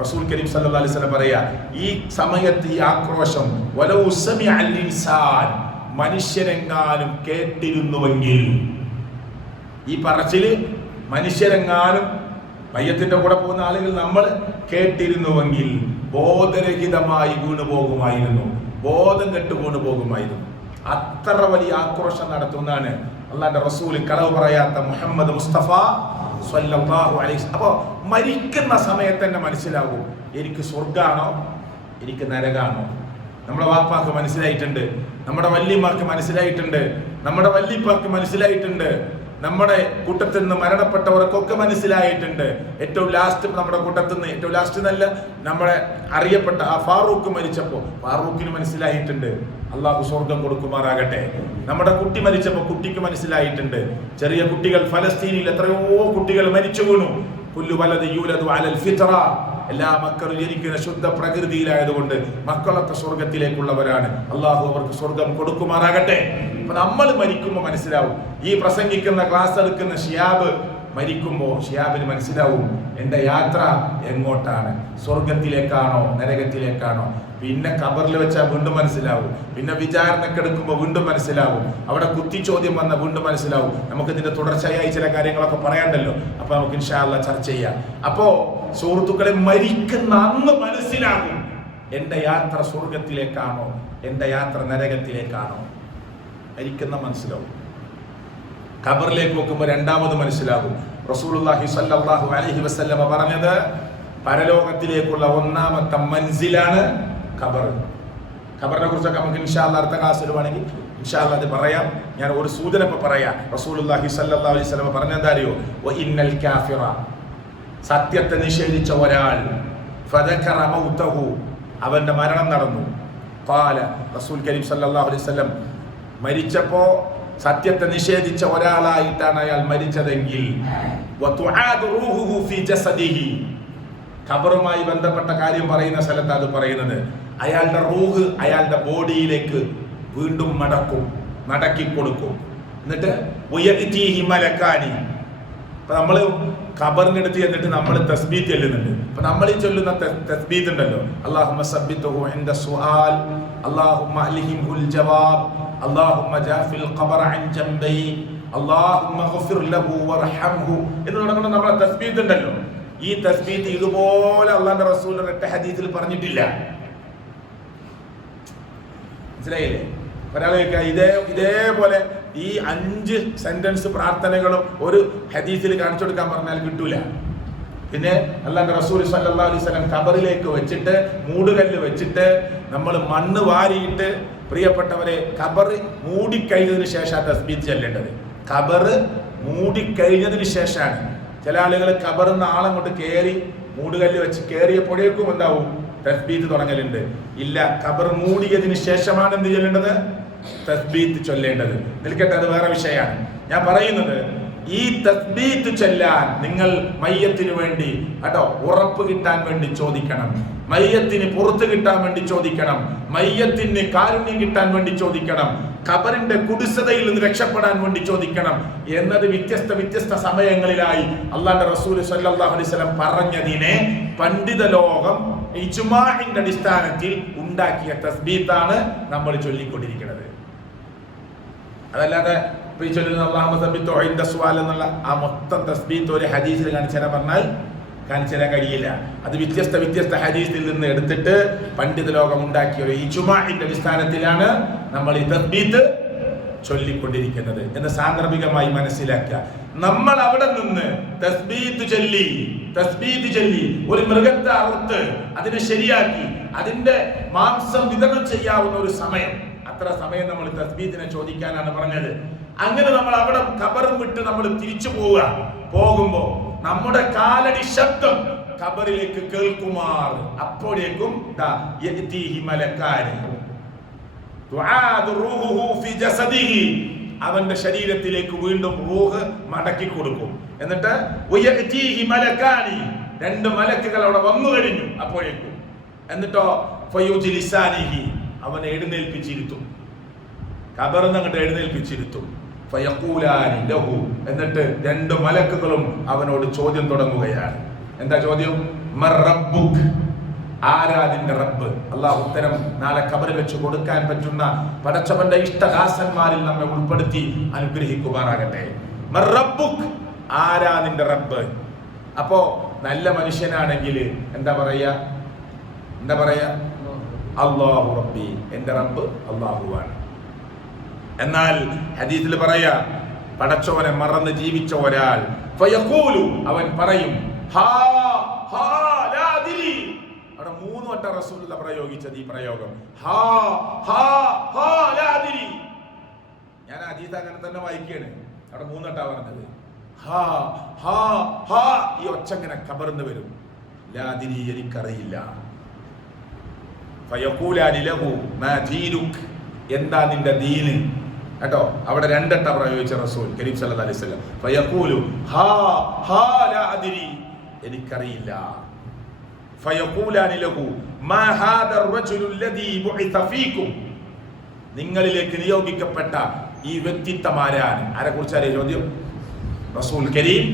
റസൂൽ കരീം സല്ലല്ലാഹു അലൈഹി വസല്ലം പറയാ, ഈ സമയത്ത് ഈ ആക്രോശം വലൗ സമിഅൽ ഇൻസാൻ, മനുഷ്യരെങ്ങാനും കേട്ടിരുന്നുവെങ്കിൽ, ഈ പറച്ചില് മനുഷ്യരെങ്ങാനും മയ്യത്തിന്റെ കൂടെ പോകുന്ന ആളുകൾ നമ്മൾ കേട്ടിരുന്നുവെങ്കിൽ ബോധരഹിതമായി വീണു പോകുമായിരുന്നു, ബോധം കെട്ട് വീണു പോകുമായിരുന്നു. അത്ര വലിയ ആക്രോശം നടത്തുന്നതാണ് അള്ളാന്റെ റസൂൽ കളവ് പറയാത്ത മുഹമ്മദ് മുസ്തഫ സ്വല്ലല്ലാഹു അലൈഹി വസല്ലം. അപ്പോൾ മരിക്കുന്ന സമയത്ത് തന്നെ മനസ്സിലാവും എനിക്ക് സ്വർഗ്ഗാണോ എനിക്ക് നരകാണോ. നമ്മുടെ വാപ്പാക്ക് മനസ്സിലായിട്ടുണ്ട്, നമ്മുടെ വല്യമാർക്ക് മനസ്സിലായിട്ടുണ്ട്, നമ്മുടെ വല്യപ്പാക്ക് മനസ്സിലായിട്ടുണ്ട്, നമ്മുടെ കൂട്ടത്തിൽ നിന്ന് മരണപ്പെട്ടവർക്കൊക്കെ മനസ്സിലായിട്ടുണ്ട്. ഏറ്റവും ലാസ്റ്റ് നമ്മുടെ കൂട്ടത്തിൽ നിന്ന് ഏറ്റവും ലാസ്റ്റ് നല്ല നമ്മുടെ അറിയപ്പെട്ട ആ ഫാറൂഖ് മരിച്ചപ്പോൾ ഫാറൂഖിന് മനസ്സിലായിട്ടുണ്ട് അള്ളാഹു സ്വർഗം കൊടുക്കുമാറാകട്ടെ. നമ്മുടെ കുട്ടി മരിച്ചപ്പോൾ കുട്ടിക്ക് മനസ്സിലായിട്ടുണ്ട്. ചെറിയ കുട്ടികൾ ഫലസ്തീനിൽ എത്രയോ കുട്ടികൾ മരിച്ചു വീണു. കുല്ലു വലദ് യൂലദു അലൽ ഫിത്ര, എല്ലാ മക്കളും ജനിക്കുന്ന ശുദ്ധ പ്രകൃതിയിലായതുകൊണ്ട് മക്കളൊക്കെ സ്വർഗത്തിലേക്കുള്ളവരാണ്. അള്ളാഹു അവർക്ക് സ്വർഗം കൊടുക്കുമാറാകട്ടെ. അപ്പൊ നമ്മൾ മരിക്കുമ്പോൾ മനസ്സിലാവും. ഈ പ്രസംഗിക്കുന്ന ക്ലാസ് എടുക്കുന്ന ഷിയാബ് മരിക്കുമ്പോൾ ഷിയാബിന് മനസ്സിലാവും എൻ്റെ യാത്ര എങ്ങോട്ടാണ്, സ്വർഗത്തിലേക്കാണോ നരകത്തിലേക്കാണോ. പിന്നെ ഖബറിൽ വെച്ചാൽ വീണ്ടും മനസ്സിലാവും. പിന്നെ വിചാരണക്കെടുക്കുമ്പോൾ വീണ്ടും മനസ്സിലാവും. അവിടെ കുത്തിച്ചോദ്യം വന്ന വീണ്ടും മനസ്സിലാവും. നമുക്ക് ഇതിന്റെ തുടർച്ചയായി ചില കാര്യങ്ങളൊക്കെ പറയാണ്ടല്ലോ. അപ്പൊ നമുക്ക് ഇൻഷാ അല്ലാഹ് ചർച്ച ചെയ്യാം. അപ്പോ സുഹൃത്തുക്കളെ, മരിക്കുന്ന അന്ന് മനസ്സിലാകും എൻ്റെ യാത്ര സ്വർഗത്തിലേക്കാണോ എൻ്റെ യാത്ര നരകത്തിലേക്കാണോ. മരിക്കുന്ന മനസ്സിലാവും. ഖബറിലേക്ക് നോക്കുമ്പോൾ രണ്ടാമത് മനസ്സിലാകും. റസൂലുള്ളാഹി സ്വല്ലല്ലാഹു അലൈഹി വസല്ലമ പറഞ്ഞത് പരലോകത്തിലേക്കുള്ള ഒന്നാമത്തെ മൻസിലാണ് ഖബർ. ഖബറിനെ കുറിച്ചൊക്കെ നമുക്ക് ഇൻഷാ അല്ലാഹ് അടുത്ത ക്ലാസ്സിൽ വേണമെങ്കിൽ ഇൻഷാ അല്ലാഹ് അത് പറയാം. ഞാൻ ഒരു സൂചന ഇപ്പൊ പറയാം. റസൂലുള്ളാഹി സ്വല്ലല്ലാഹു അലൈഹി വസല്ലമ പറഞ്ഞെന്താ അറിയോ? വഇന്നൽ കാഫിറ, സത്യത്തെ നിഷേധിച്ച ഒരാൾ, ഫദകറ മൗതഹു, അവന്റെ മരണം നടന്നു. ഖാല, റസൂൽ കരീം സല്ലല്ലാഹു അലൈഹി വസല്ലം മരിച്ചപ്പോ സത്യത്തെ നിഷേധിച്ച ഒരാളായിട്ടാണ് അയാൾ മരിച്ചതെങ്കിൽ വതുആദു റൂഹുഹു ഫീ ജസദിഹി, ഖബറുമായി ബന്ധപ്പെട്ട കാര്യം പറയുന്ന സ്ഥലത്ത് അത് പറയുന്നത് അയാളുടെ റൂഹ് അയാളുടെ ബോഡിയിലേക്ക് വീണ്ടും മടക്കി കൊടുക്കും. എന്നിട്ട് വയഅതീഹി മലക്കാനി, അപ്പൊ നമ്മള് ഖബറിനടുത്ത് എന്നിട്ട് നമ്മൾ തസ്ബീത്ത് ചൊല്ലുന്നുണ്ട്. അപ്പൊ നമ്മൾ ഈ ചൊല്ലുന്ന തസ്ബീത്ത് ഉണ്ടല്ലോ, അല്ലാഹുമ്മ സബ്ബിതുഹു ഇൻദ സുആൽ, അല്ലാഹുമ്മ അൽഹിംഹുൽ ജവാബ്, അല്ലാഹുമ്മ ജാഫിൽ ഖബറ അൻ ജംബൈ, അല്ലാഹുമ്മ ഗഫിർ ലഹു വർഹംഹു എന്ന് തുടങ്ങുന്ന നമ്മുടെ തസ്ബീത്ത് ഉണ്ടല്ലോ. ഈ തസ്ബീത്ത് ഇതുപോലെ അല്ലാഹുവിന്റെ റസൂൽ ഒറ്റ ഹദീസിൽ പറഞ്ഞിട്ടില്ല. മനസ്സിലായില്ലേ? ഒരാളെ ഇതേപോലെ ഈ 5 സെന്റൻസ് പ്രാർത്ഥനകളും ഒരു ഹദീസിൽ കാണിച്ചു കൊടുക്കാൻ പറഞ്ഞാൽ കിട്ടൂല. പിന്നെ അല്ലാഹുവിന്റെ റസൂൽ സ്വല്ലല്ലാഹു അലൈഹി വസല്ലം ഖബറിലേക്ക് വെച്ചിട്ട് മൂടുകല്ല് വെച്ചിട്ട് നമ്മൾ മണ്ണ് വാരിയിട്ട്, പ്രിയപ്പെട്ടവരെ, ഖബർ മൂടിക്കഴിഞ്ഞതിന് ശേഷം തസ്ബീത്ത് ചെല്ലേണ്ടത്. ഖബർ മൂടിക്കഴിഞ്ഞതിന് ശേഷമാണ്. ചില ആളുകൾ ഖബറിന്ന് ആളങ്ങോട്ട് കയറി മൂടുകല്ല് വെച്ച് കയറിയപ്പോഴേക്കും എന്താവും തസ്ബീത്ത് തുടങ്ങലുണ്ട്. ഇല്ല, ഖബർ മൂടിയതിന് ശേഷമാണ് എന്ത് ചൊല്ലേണ്ടത്? തസ്ബീത്ത് ചൊല്ലേണ്ടത്. നിൽക്കട്ടെ, അത് വേറെ വിഷയമാണ്. ഞാൻ പറയുന്നത് ഈ തസ്ബീത്ത് ചൊല്ലാൻ നിങ്ങൾ മയ്യത്തിന് വേണ്ടി കേട്ടോ ഉറപ്പ് കിട്ടാൻ വേണ്ടി ചോദിക്കണം, മയ്യത്തിന് പുറത്ത് കിട്ടാൻ വേണ്ടി ചോദിക്കണം, മയ്യത്തിന് കാരുണ്യം കിട്ടാൻ വേണ്ടി ചോദിക്കണം, ഖബറിന്റെ കുടിസതയിൽ നിന്ന് രക്ഷപ്പെടാൻ വേണ്ടി ചോദിക്കണം എന്നത് വ്യത്യസ്ത സമയങ്ങളിലായി അല്ലാഹുവിന്റെ റസൂൽ സ്വല്ലല്ലാഹു അലൈഹി വസല്ലം പറഞ്ഞതിനെ പണ്ഡിത ലോകം ഇജ്മാഇന്റെ അടിസ്ഥാനത്തിൽ ഉണ്ടാക്കിയ തസ്ബീത്താണ് നമ്മൾ ചൊല്ലിക്കൊണ്ടിരിക്കുന്നത്. അതല്ലാതെ ഈ ചൊല്ലുന്ന അല്ലാഹുമ്മ സബ്ബിത്ഹു ഇൻദ സുആൽ എന്നുള്ള ആ മൊത്തം തസ്ബീത്ത് ഒരു ഹദീസിൽ കാണിച്ചു തരാൻ പറഞ്ഞാൽ കാണിച്ചു തരാൻ കഴിയില്ല. അത് വ്യത്യസ്ത ഹദീസിൽ നിന്ന് എടുത്തിട്ട് പണ്ഡിത ലോകം ഉണ്ടാക്കിയ ഒരു ഇജ്മാഇന്റെ അടിസ്ഥാനത്തിലാണ് നമ്മൾ ഈ തസ്ബീത്ത് ചൊല്ലിക്കൊണ്ടിരിക്കുന്നത് എന്ന് സാന്ദർഭികമായി മനസ്സിലാക്കുക. നമ്മൾ അവിടെ നിന്ന് തസ്ബീത്ത് ചൊല്ലി ഒരു മൃഗത്തെ അറുത്ത് അതിനെ ശരിയാക്കി അതിന്റെ മാംസം വിതരണം ചെയ്യാവുന്ന ഒരു സമയം, അത്ര സമയം നമ്മൾ തസ്ബീത്തിനെ ചോദിക്കാനാണ് പറഞ്ഞത്. അങ്ങനെ നമ്മൾ അവിടെ ഖബറും വിട്ട് നമ്മൾ തിരിച്ചു പോകുമ്പോ നമ്മുടെ കാലടി ശബ്ദം ഖബറിലേക്ക് കേൾക്കുമാർ അപ്പോഴേക്കും അവന്റെ ശരീരത്തിലേക്ക് വീണ്ടും റൂഹ് മടക്കി കൊടുക്കും. എന്നിട്ട് 2 മലക്കുകൾ അവിടെ വന്നു കഴിഞ്ഞു അപ്പോഴേക്കും. എന്നിട്ടോ അവനെ എഴുന്നേൽപ്പിച്ചിരുത്തും, ഖബറിൽ അങ്ങോട്ട് എഴുന്നേൽപ്പിച്ചിരുത്തും. എന്നിട്ട് 2 മലക്കുകളും അവനോട് ചോദ്യം തുടങ്ങുകയാണ്. എന്താ ചോദ്യം? ആരാ നിന്റെ റബ്ബ്? അള്ളാഹു ഉത്തരം നാളെ ഖബറിൽ വെച്ച് കൊടുക്കാൻ പറ്റുന്ന പടച്ചവന്റെ ഇഷ്ടദാസന്മാരിൽ നമ്മെ ഉൾപ്പെടുത്തി അനുഗ്രഹിക്കുമാറാകട്ടെ. ആരാ നിന്റെ റബ്ബ്? അപ്പോ നല്ല മനുഷ്യനാണെങ്കിൽ എന്താ പറയാ? അല്ലാഹു റബ്ബി, എന്റെ റബ്ബ് അല്ലാഹുവാണ്. എന്നാൽ ഹദീസിൽ പറയാ പടച്ചോനെ മറന്ന് ജീവിച്ച ഒരാൾ ഫയഖൂലു അവൻ പറയും ഹാ ഹാ ലാ അദ്രി. അവിടെ 3 വട്ടം റസൂലുള്ളാഹി പ്രയോഗിച്ചത് ഈ പ്രയോഗം ഹാ ഹാ ഹാ ലാ അദ്രി. ഞാൻ ഹദീസ് അങ്ങനെ തന്നെ വായിക്കുകയാണ്. അവിടെ 3 വട്ടം പറഞ്ഞത് ഹാ ഹാ ഹാ. ഈ ഒച്ച ഇങ്ങനെ കബർന്ന് വരും. ലാ അദ്രി എനിക്കറിയില്ല. ഫയഖൂലാനി ലഹു മാ ദീനുക് എന്താ നിന്റെ ദീന് കേട്ടോ. അവിടെ 2 വട്ടം പ്രയോഗിച്ച റസൂൽ കരീം സല്ലല്ലാഹു അലൈഹി വസല്ലം ഫയഖൂലു ഹാ ഹാ ലാ അദ്രി എനിക്കറിയില്ല. ഫയഖൂലാനി ലഹു മാ ഹാദാ അർറജുലു അല്ലദീ ബുഇത ഫീകും നിങ്ങളിലേക്ക് നിയോഗിക്കപ്പെട്ട ഈ വ്യക്തിത്വം ആരാണ്? ആരെക്കുറിച്ചാണ് ചോദ്യം? റസൂൽ കരീം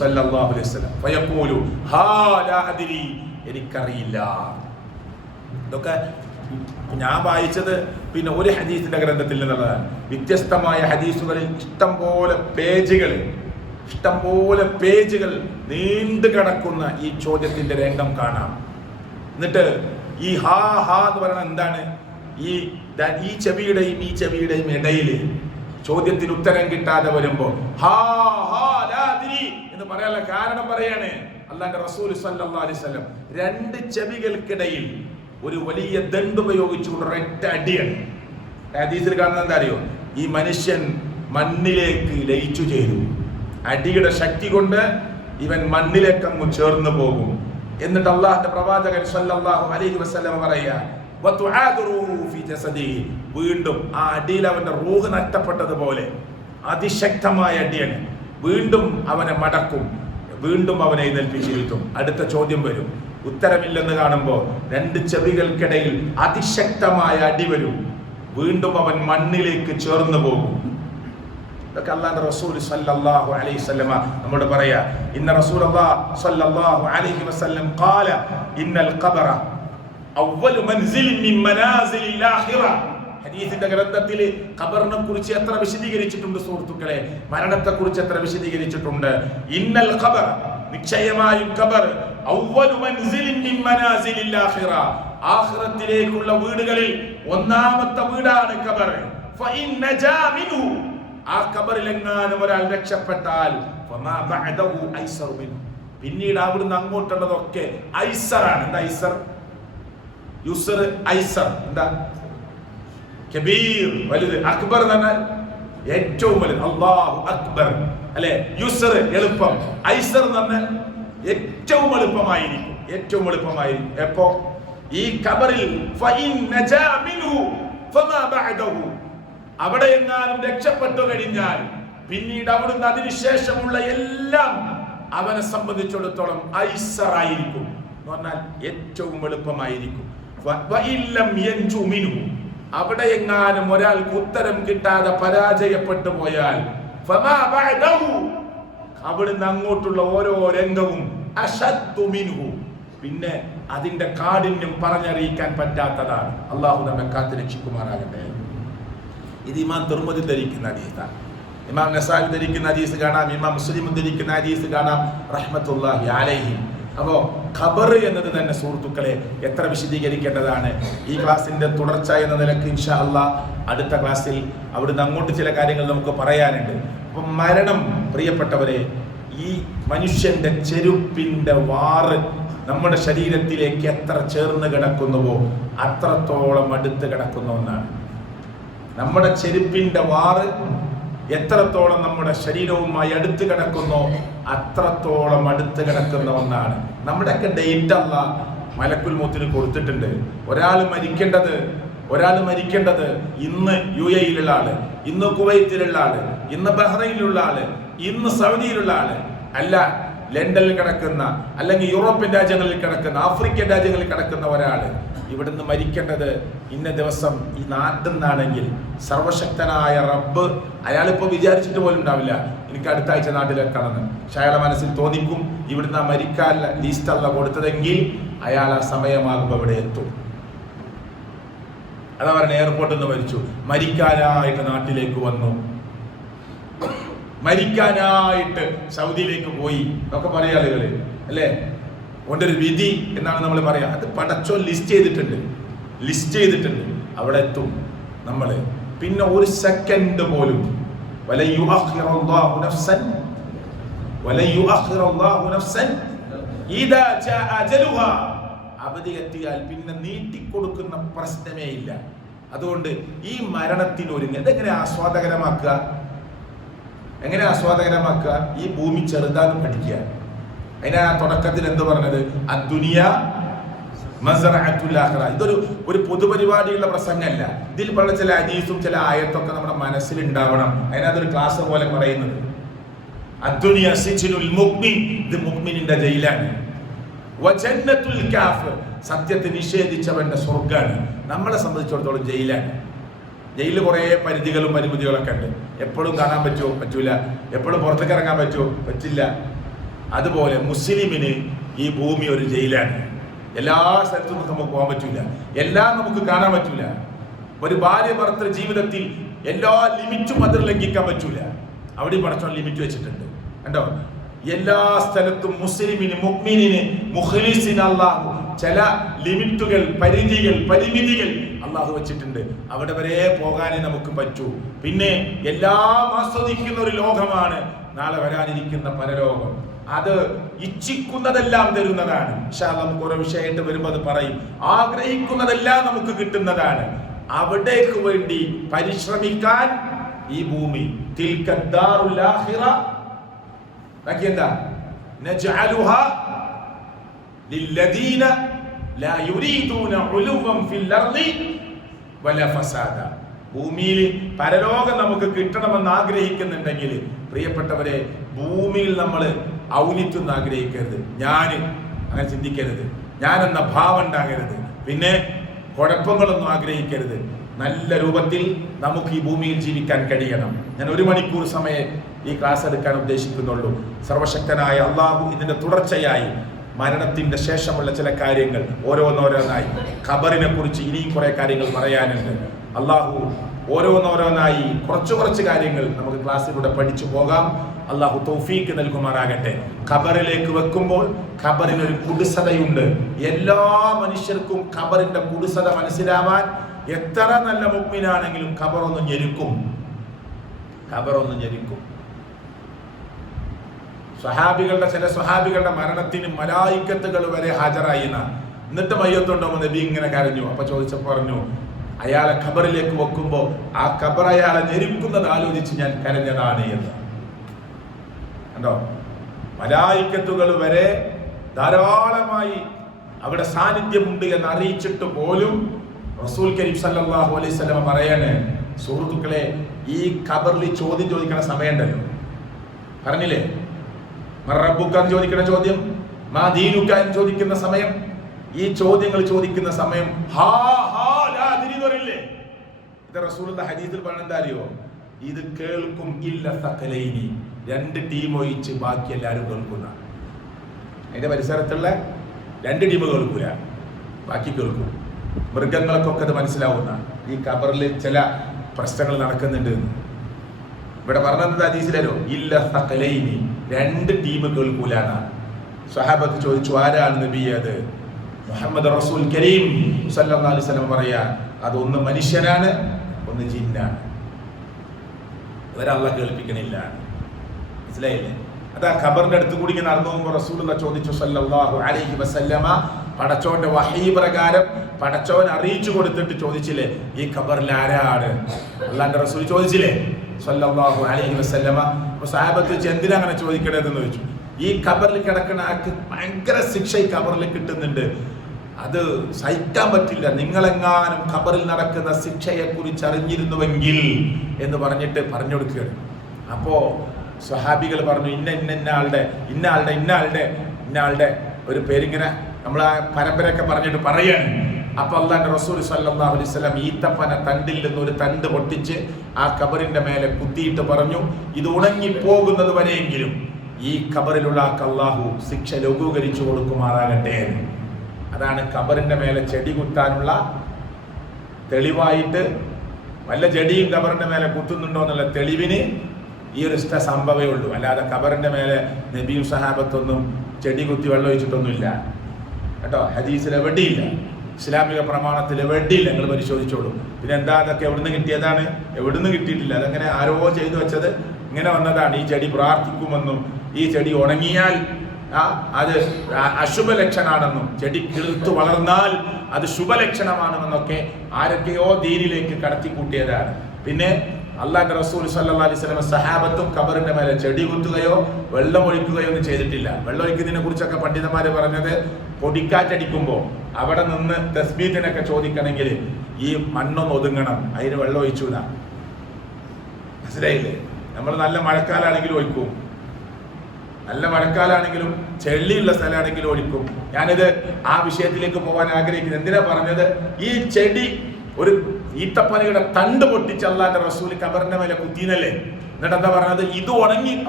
സല്ലല്ലാഹു അലൈഹി വസല്ലം ഫയഖൂലു ഹാ ലാ അദ്രി എനിക്കറിയില്ല. ഇതൊക്കെ ഞാൻ വായിച്ചത് പിന്നെ ഒരു ഹദീസിന്റെ ഗ്രന്ഥത്തിൽ നിന്നുള്ളതാണ്. വ്യത്യസ്തമായ ഹദീസുകളിൽ ഇഷ്ടംപോലെ പേജുകൾ നീണ്ടു കിടക്കുന്ന ഈ ചോദ്യത്തിന്റെ രംഗം കാണാം. എന്നിട്ട് ഈ ഹാ ഹാ എന്ന് പറയുന്നത് എന്താണ്? ഈ ചെവിയുടെയും ഈ ചെവിയുടെയും ഇടയിൽ ചോദ്യത്തിന് ഉത്തരം കിട്ടാതെ വരുമ്പോ ഹാ ഹാ ലാ അദ്രി എന്ന് പറയാനുള്ള കാരണം പറയാണ് അല്ലാഹുവിന്റെ റസൂൽ സല്ലല്ലാഹു അലൈഹി വസല്ലം 2 ചെവികൾക്കിടയിൽ ഒരു വലിയ ദണ്ഡ് ഉപയോഗിച്ചുകൊണ്ട് ഒരൊറ്റ അടിയാണ്. ഹദീസിൽ കാണുന്നത് എന്താ അറിയോ? ഈ മനുഷ്യൻ മണ്ണിലേക്ക് ലയിച്ചു ചെയ്തു. അടിയുടെ ശക്തി കൊണ്ട് ഇവൻ മണ്ണിലേക്ക് അങ്ങ് ചേർന്ന് പോകും. എന്നിട്ട് അള്ളാഹുവിന്റെ പ്രവാചകൻ സല്ലല്ലാഹു അലൈഹി വസല്ലം പറയുക വീണ്ടും ആ അടിയിൽ അവന്റെ റൂഹ് നഷ്ടപ്പെട്ടതുപോലെ അതിശക്തമായ അടിയാണ്. വീണ്ടും അവനെ മടക്കും, വീണ്ടും അവനെ എഴുന്നേൽപ്പിച്ചിരുത്തും. അടുത്ത ചോദ്യം വരും. ഉത്തരമില്ലെന്ന് കാണുമ്പോൾ 2 ചെവികൾക്കിടയിൽ അതിശക്തമായ അടി വരും. വീണ്ടും അവൻ മണ്ണിലേക്ക് ചേർന്ന് പോകും. ഇതൊക്കെ അല്ലാഹുവിന്റെ റസൂൽ സല്ലല്ലാഹു അലൈഹി വസല്ലം നമ്മോട് പറയാ. ഇന്ന റസൂലുള്ളാഹി സല്ലല്ലാഹു അലൈഹി വസല്ലം ഖാല ഇന്നൽ ഖബറ അവ്വലു മൻസിലിൻ മിൻ മനാസിലിൽ ആഖിറ. ഹദീസിന്റെ ഗ്രന്ഥത്തിൽ ഖബറിനെ കുറിച്ച് എത്ര വിശദീകരിച്ചിട്ടുണ്ട് സുഹൃത്തുക്കളെ, മരണത്തെ കുറിച്ച് എത്ര വിശദീകരിച്ചിട്ടുണ്ട്. ഇന്നൽ ഖബറ നിശ്ചയമായും ഖബർ അവ്വലു മൻസിലിൻ മിൻ മനാസിലിൽ ആഖിറ ആഖിറത്തിലേക്കുള്ള വീടുകളിൽ 1ാമത്തെ വീടാണ് ഖബർ. ഫഇൻ നജാ മിൻഹു ആ ഖബറിലെങ്ങാനും ഒരാൾ രക്ഷപ്പെട്ടാൽ ഫമാ ബഅദഹു ഐസറു മിൻഹു പിന്നീട് അവിടുന്ന് അങ്ങോട്ടുള്ളതൊക്കെ ഐസറാണ്. എന്താ ഐസർ? യുസർ ഐസർ എന്താ? കബീർ വലുത്, അക്ബർ എന്ന് പറഞ്ഞാൽ ഏറ്റവും വലുത്. അല്ലാഹു അക്ബർ അല്ലെ? യുസർ എളുപ്പം, ഐസർ എന്ന് പറഞ്ഞാൽ ഏറ്റവും എളുപ്പമായിരിക്കും. ഏറ്റവും എളുപ്പമായിരിക്കും എപ്പോ? ഈ ഖബറിൽ ഫഇൻ നജാ മിൻഹു ഫമാ ബഅദഹു അവിടെ എങ്ങാനും രക്ഷപ്പെട്ടു കഴിഞ്ഞാൽ പിന്നീട് അവിടുന്ന് അതിനുശേഷമുള്ള എല്ലാം അവനെ സംബന്ധിച്ചിടത്തോളം ഐസറായിരിക്കും എന്ന് പറഞ്ഞാൽ ഏറ്റവും എളുപ്പമായിരിക്കും. അവിടെ എങ്ങാനും ഒരാൾക്ക് ഉത്തരം കിട്ടാതെ പരാജയപ്പെട്ടു പോയാൽ അവിടുന്ന് അങ്ങോട്ടുള്ള ഓരോ രംഗവും അശദ്ദു മിൻഹു പിന്നെ അതിന്റെ കാഠിന്യം പറഞ്ഞറിയിക്കാൻ പറ്റാത്തതാണ്. അള്ളാഹു നമ്മെ കാത്ത് രക്ഷിക്കുമാറാകട്ടെ. ഇത് ഇമാം തിർമിദി ധരിക്കുന്ന ഹദീസാണ്. ഇമാം നസായി ധരിക്കുന്ന ഹദീസ് കാണാം, ഇമാം മുസ്ലിം ധരിക്കുന്ന ഹദീസ് കാണാം റഹ്മത്തുള്ളാഹി അലൈഹി. അപ്പോൾ ഖബർ എന്നത് തന്നെ സുഹൃത്തുക്കളെ എത്ര വിശദീകരിക്കേണ്ടതാണ്. ഈ ക്ലാസിന്റെ തുടർച്ച എന്ന നിലയ്ക്ക് ഇൻഷാ അല്ലാഹ് അടുത്ത ക്ലാസ്സിൽ അവിടുന്ന് അങ്ങോട്ട് ചില കാര്യങ്ങൾ നമുക്ക് പറയാനുണ്ട്. അപ്പം മരണം പ്രിയപ്പെട്ടവരെ ഈ മനുഷ്യന്റെ ചെരുപ്പിന്റെ വാറ് നമ്മുടെ ശരീരത്തിലേക്ക് എത്ര ചേർന്ന് കിടക്കുന്നുവോ അത്രത്തോളം അടുത്ത് കിടക്കുന്ന ഒന്നാണ്. നമ്മുടെ ചെരുപ്പിന്റെ വാറ് എത്രത്തോളം നമ്മുടെ ശരീരവുമായി അടുത്ത് കിടക്കുന്നോ അത്രത്തോളം അടുത്ത് കിടക്കുന്ന ഒന്നാണ്. നമ്മുടെയൊക്കെ ഡേറ്റ് അല്ലാഹ് മലക്കുൽ മൗത്തിന് കൊടുത്തിട്ടുണ്ട്. ഒരാൾ മരിക്കേണ്ടത് ഇന്ന് UAE-യിലുള്ള ആള്, ഇന്ന് കുവൈത്തിലുള്ള ആള്, ഇന്ന് ബഹ്റൈനിലുള്ള ആള്, ഇന്ന് സൗദിയിലുള്ള ആള് അല്ല. ലണ്ടനിൽ കിടക്കുന്ന അല്ലെങ്കിൽ യൂറോപ്യൻ രാജ്യങ്ങളിൽ കിടക്കുന്ന ആഫ്രിക്കൻ രാജ്യങ്ങളിൽ കിടക്കുന്ന ഒരാൾ ഇവിടുന്ന് മരിക്കേണ്ടത് ഇന്ന ദിവസം ഈ നാട്ടിൽ നിന്നാണെങ്കിൽ സർവശക്തനായ റബ്ബ് അയാളിപ്പോൾ വിചാരിച്ചിട്ട് പോലും ഉണ്ടാവില്ല എനിക്ക് അടുത്ത ആഴ്ച നാട്ടിലെത്തണമെന്ന്. പക്ഷെ അയാളുടെ മനസ്സിൽ തോന്നിക്കും ഇവിടുന്ന് മരിക്കാൻ ലീസ്റ്റ് അല്ല കൊടുത്തതെങ്കിൽ അയാൾ ആ സമയമാകുമ്പോൾ ഇവിടെ എത്തും. അതാ പറഞ്ഞ എയർപോർട്ടിൽ നിന്ന് മരിച്ചു, മരിക്കാനായിട്ട് നാട്ടിലേക്ക് വന്നു, മരിക്കാനായിട്ട് സൗദിയിലേക്ക് പോയി എന്നൊക്കെ പറയാ ആളുകള് അല്ലേ. കൊണ്ടൊരു വിധി എന്നാണ് നമ്മൾ പറയാ. അത് പടച്ചോ ലിസ്റ്റ് ചെയ്തിട്ടുണ്ട് അവിടെ എത്തും നമ്മള്. പിന്നെ ഒരു സെക്കൻഡ് പോലും വലൻ യുഅഖിറല്ലാഹു നഫ്സൻ ഇദാ ജാഅ അജലുഹാ. അവധി എത്തിയാൽ പിന്നെ നീട്ടിക്കൊടുക്കുന്ന പ്രശ്നമേ ഇല്ല. അതുകൊണ്ട് ഈ മരണത്തിന് ഒരുങ്ങി അതെങ്ങനെ ആസ്വാദകരമാക്കുക? എങ്ങനെ ആസ്വാദകരമാക്കുക? ഈ ഭൂമി ചെറുതാന്ന് പഠിക്കുക. അതിനാ തുടക്കത്തിൽ എന്ത് പറഞ്ഞത്? അദ്ദുനിയ മസ്റഅത്തുൽ ആഖിറ. ഇതൊരു പൊതുപരിപാടിയുള്ള പ്രസംഗമല്ല. ഇതിൽ പറഞ്ഞ ചില ഹദീസും ചില ആയത്തൊക്കെ നമ്മുടെ മനസ്സിൽ ഉണ്ടാവണം. അതിനകത്തൊരു ക്ലാസ് പോലെ പറയുന്നത് അദ്ദുനിയ സിജ്നുൽ മുഅ്മിൻ, ഇത് മുഅ്മിനിന്റെ ജയിലാണ്. വജന്നത്തുൽ കാഫിർ, സത്യത്തെ നിഷേധിച്ചവന്റെ സ്വർഗ്ഗാണ്. നമ്മളെ സംബന്ധിച്ചിടത്തോളം ജയിലാണ്. ജയിലിൽ കുറേ പരിധികളും പരിമിതികളൊക്കെ ഉണ്ട്. എപ്പോഴും കാണാൻ പറ്റുമോ? പറ്റൂല. എപ്പോഴും പുറത്തേക്ക് ഇറങ്ങാൻ പറ്റുമോ? പറ്റില്ല. അതുപോലെ മുസ്ലിമിന് ഈ ഭൂമി ഒരു ജയിലാണ്. എല്ലാ സ്ഥലത്തും നമുക്ക് പോകാൻ പറ്റൂല, എല്ലാം നമുക്ക് കാണാൻ പറ്റൂല. ഒരു ഭാര്യ ഭർത്തൃ ജീവിതത്തിൽ എല്ലാ ലിമിറ്റും അതിൽ ലംഘിക്കാൻ പറ്റൂല. അവിടെ പടച്ചോൻ ലിമിറ്റ് വെച്ചിട്ടുണ്ട്. കണ്ടോ? എല്ലാ സ്ഥലത്തും മുസ്ലിമിന് മുഅ്മിനിന് മുഖ്ലിസിന് അല്ലാഹു ചില ലിമിറ്റുകൾ, പരിധികൾ, പരിമിതികൾ അല്ലാഹു വെച്ചിട്ടുണ്ട്. അവിടെ വരെ പോകാനേ നമുക്ക് പറ്റൂ. പിന്നെ എല്ലാം ആസ്വദിക്കുന്ന ഒരു ലോകമാണ് നാളെ വരാനിരിക്കുന്ന പരലോകം. അത് ഇച്ഛിക്കുന്നതെല്ലാം തരുന്നതാണ്. ഇൻഷാ അല്ലാഹ് നമുക്ക് ഓരോ വിഷയമായിട്ട് വരുമ്പോൾ അത് പറയും. ആഗ്രഹിക്കുന്നതെല്ലാം നമുക്ക് കിട്ടുന്നതാണ്. അവിടേക്ക് വേണ്ടി പരിശ്രമിക്കാൻ ഈ ഭൂമി തിൽക്കദ്ദാറുൽ ആഖിറ എന്താ നജഅലുഹാ ലില്ലദീന ലാ യുരീദൂന ഉലുവൻ ഫിൽ അർളി വലാ ഫസാദ. ഭൂമിയിൽ പരലോകം നമുക്ക് കിട്ടണമെന്ന് ആഗ്രഹിക്കുന്നുണ്ടെങ്കിൽ പ്രിയപ്പെട്ടവരെ, ഭൂമിയിൽ നമ്മൾ ഔന്നിത്യം ആഗ്രഹിക്കരുത്. ഞാൻ അങ്ങനെ ചിന്തിക്കരുത്. ഞാനെന്ന ഭാവം ഉണ്ടാകരുത്. പിന്നെ കുഴപ്പങ്ങളൊന്നും ആഗ്രഹിക്കരുത്. നല്ല രൂപത്തിൽ നമുക്ക് ഈ ഭൂമിയിൽ ജീവിക്കാൻ കഴിയണം. ഞാൻ 1 മണിക്കൂർ സമയം ഈ ക്ലാസ് എടുക്കാൻ ഉദ്ദേശിക്കുന്നുള്ളൂ. സർവശക്തനായ അള്ളാഹു ഇതിന്റെ തുടർച്ചയായി മരണത്തിന്റെ ശേഷമുള്ള ചില കാര്യങ്ങൾ ഓരോന്നോരോന്നായി, ഖബറിനെ കുറിച്ച് ഇനിയും കുറെ കാര്യങ്ങൾ പറയാനുണ്ട്. അള്ളാഹു ഓരോന്നോരോന്നായി കുറച്ച് കാര്യങ്ങൾ നമുക്ക് ക്ലാസ്സിലൂടെ പഠിച്ചു പോകാം. അള്ളാഹു തൗഫീക്ക് നൽകുമാറാകട്ടെ. ഖബറിലേക്ക് വെക്കുമ്പോൾ ഖബറിനൊരു കുടിസതയുണ്ട്. എല്ലാ മനുഷ്യർക്കും ഖബറിന്റെ കുടിസത മനസ്സിലാവാൻ എത്ര നല്ല മുഅ്മിനാണെങ്കിലും ഖബറൊന്ന് ഞെരുക്കും. ചില സ്വഹാബികളുടെ മരണത്തിന് മലായിക്കത്തുകൾ വരെ ഹാജരായി. എന്നിട്ട് മയ്യത്തുണ്ടോ നബി ഇങ്ങനെ കരഞ്ഞു. അപ്പൊ ചോദിച്ചപ്പോ പറഞ്ഞു, അയാളെ ഖബറിലേക്ക് വെക്കുമ്പോൾ ആ ഖബർ അയാളെ ഞെരുക്കുന്നത് ആലോചിച്ച് ഞാൻ കരഞ്ഞതാണ് എന്ന്. കണ്ടോ? മലായിക്കത്തുകൾ വരെ ധാരാളമായി അവിടെ സാന്നിധ്യമുണ്ട് എന്ന് അറിയിച്ചിട്ട് പോലും റസൂൽ കരീം സല്ലല്ലാഹു അലൈഹി വസല്ലം പറയാണ്, സുഹൃത്തുക്കളെ, ഈ ഖബറിൽ ചോദ്യം ചോദിക്കുന്ന സമയമുണ്ടല്ലോ. പറഞ്ഞില്ലേ, മറബുക്കാൻ ചോദിക്കുന്ന ചോദ്യം, മാ ദീനുക്കാൻ ചോദിക്കുന്ന സമയം, ഈ ചോദ്യങ്ങൾ ചോദിക്കുന്ന സമയം ഇത് റസൂലുള്ളാഹി ഹദീസിൽ പറഞ്ഞ എന്താ അറിയോ? ഇത് കേൾക്കും ഇല്ല സഖലൈനി, 2 ടീം ഒഴിച്ച് ബാക്കി എല്ലാവരും കേൾക്കുന്ന. അതിന്റെ പരിസരത്തുള്ള 2 ടീം കേൾക്കൂല, ബാക്കി കേൾക്കും. മൃഗങ്ങൾക്കൊക്കെ അത് മനസ്സിലാവുന്ന ഈ ഖബറിൽ ചില പ്രശ്നങ്ങൾ നടക്കുന്നുണ്ട്. ഇവിടെ പറഞ്ഞത് ഹദീസിലോ ഇല്ല സഖലൈനി, 2 ടീം കേൾക്കൂല എന്നാണ്. സ്വഹാബത്ത് ചോദിച്ചു, ആരാണ് നബി അത്? മുഹമ്മദ് റസൂൽ കരീം സല്ലല്ലാഹു അലൈഹി വസല്ലം പറയാ, അതൊന്ന് മനുഷ്യനാണ്, ഒന്ന് ജിന്നാണ്. ഇവരെ അല്ലാഹ് കേൾപ്പിക്കണില്ല. മനസ്സിലായില്ലേ? അതാ ഖബറിന്റെ അടുത്ത് കൂടി നടന്നു പോകുമ്പോൾ റസൂലുള്ളാഹി ചോദിച്ചു സല്ലല്ലാഹു അലൈഹി വസല്ലമ, പടച്ചോന്റെ വഹീ പ്രകാരം പടച്ചോൻ അറിയിച്ചു കൊടുത്തിട്ട് ചോദിച്ചില്ലേ, ഈ ഖബറിൽ ആരാണ്? അല്ലാഹുവിന്റെ റസൂൽ ചോദിച്ചില്ലേ സല്ലല്ലാഹു അലൈഹി വസല്ലമ. അപ്പൊ സഹാബത്ത് എന്തിനാ അങ്ങനെ ചോദിക്കണതെന്ന് ചോദിച്ചു. ഈ ഖബറിൽ കിടക്കുന്ന ആൾക്ക് ഭയങ്കര ശിക്ഷ ഈ ഖബറിൽ കിട്ടുന്നുണ്ട്, അത് സഹിക്കാൻ പറ്റില്ല. നിങ്ങളെങ്ങാനും ഖബറിൽ നടക്കുന്ന ശിക്ഷയെ കുറിച്ച് അറിഞ്ഞിരുന്നുവെങ്കിൽ എന്ന് പറഞ്ഞിട്ട് പറഞ്ഞു കൊടുക്കുകയാണ്. അപ്പോ സ്വഹാബികൾ പറഞ്ഞു, ഇന്ന ആളുടെ ഒരു പേരിങ്ങനെ നമ്മൾ ആ പരമ്പരയൊക്കെ പറഞ്ഞിട്ട് പറയാണ്. അപ്പൊ അല്ലാഹുവിന്റെ റസൂൽ സല്ലല്ലാഹു അലൈഹി വസല്ലം ഈത്തപ്പന തണ്ടിൽ നിന്ന് ഒരു തണ്ട് പൊട്ടിച്ച് ആ ഖബറിന്റെ മേലെ കുത്തിയിട്ട് പറഞ്ഞു, ഇത് ഉണങ്ങിപ്പോകുന്നത് വരെയെങ്കിലും ഈ ഖബറിലുള്ള ആൾക്ക് അല്ലാഹു ശിക്ഷ ലഘൂകരിച്ചു കൊടുക്കുമാറാകട്ടെ. അതാണ് ഖബറിന്റെ മേലെ ചെടി കുത്താനുള്ള തെളിവായിട്ട്. വല്ല ചെടിയും ഖബറിന്റെ മേലെ കുത്തുന്നുണ്ടോ എന്നുള്ള തെളിവിന് ഈ ഒരു സംഭവമേ ഉള്ളൂ. അല്ലാതെ ഖബറിന്റെ മേലെ നബിയും സഹാബത്തൊന്നും ചെടി കുത്തി വെള്ളം ഒഴിച്ചിട്ടൊന്നുമില്ല കേട്ടോ. ഹദീസിൽ എവിടെയില്ല. ഇസ്ലാമിക പ്രമാണത്തിൽ എവിടെയില്ല, നിങ്ങൾ പരിശോധിച്ചോളൂ. പിന്നെ എന്താ അതൊക്കെ എവിടുന്ന് കിട്ടിയതാണ്? എവിടുന്ന് കിട്ടിയിട്ടില്ല. അതങ്ങനെ ആരോ ചെയ്തു വെച്ചത് ഇങ്ങനെ വന്നതാണ്. ഈ ചെടി പ്രാർത്ഥിക്കുമെന്നും ഈ ചെടി ഉണങ്ങിയാൽ അത് അശുഭലക്ഷണാണെന്നും ചെടി കിളുത്തു വളർന്നാൽ അത് ശുഭലക്ഷണമാണെന്നൊക്കെ ആരൊക്കെയോ ദീനിലേക്ക് കടത്തിക്കൂട്ടിയതാണ്. പിന്നെ അള്ളാഹുവിന്റെ റസൂൽ സല്ലല്ലാഹു അലൈഹി വസല്ലം സഹാബത്തും ഖബറിന്റെ മേലെ ചെടി കുത്തുകയോ വെള്ളം ഒഴിക്കുകയോ ഒന്നും ചെയ്തിട്ടില്ല. വെള്ളം ഒഴിക്കുന്നതിനെ കുറിച്ചൊക്കെ പണ്ഡിതന്മാര് പറഞ്ഞത്, പൊടിക്കാറ്റടിക്കുമ്പോൾ അവിടെ നിന്ന് തസ്ബീഹിനൊക്കെ ചോദിക്കണമെങ്കിൽ ഈ മണ്ണൊന്ന് ഒതുങ്ങണം, അതിന് വെള്ളം ഒഴിച്ചൂല. മനസ്സിലായില്ലേ? നമ്മൾ നല്ല മഴക്കാലാണെങ്കിലും ഒഴിക്കും, നല്ല മഴക്കാലാണെങ്കിലും ചെള്ളിയുള്ള സ്ഥലമാണെങ്കിലും ഒഴിക്കും. ഞാനിത് ആ വിഷയത്തിലേക്ക് പോകാൻ ആഗ്രഹിക്കുന്നത് എന്തിനാ പറഞ്ഞത്, ഈ ചെടി ഒരു ഈത്തപ്പനയുടെ തണ്ട് പൊട്ടിച്ച് അല്ലാഹുവിന്റെ റസൂൽ ഖബറിന്റെ മേലെ കുത്തീനല്ലേ. എന്നിട്ട് എന്താ പറഞ്ഞത്, ഇത്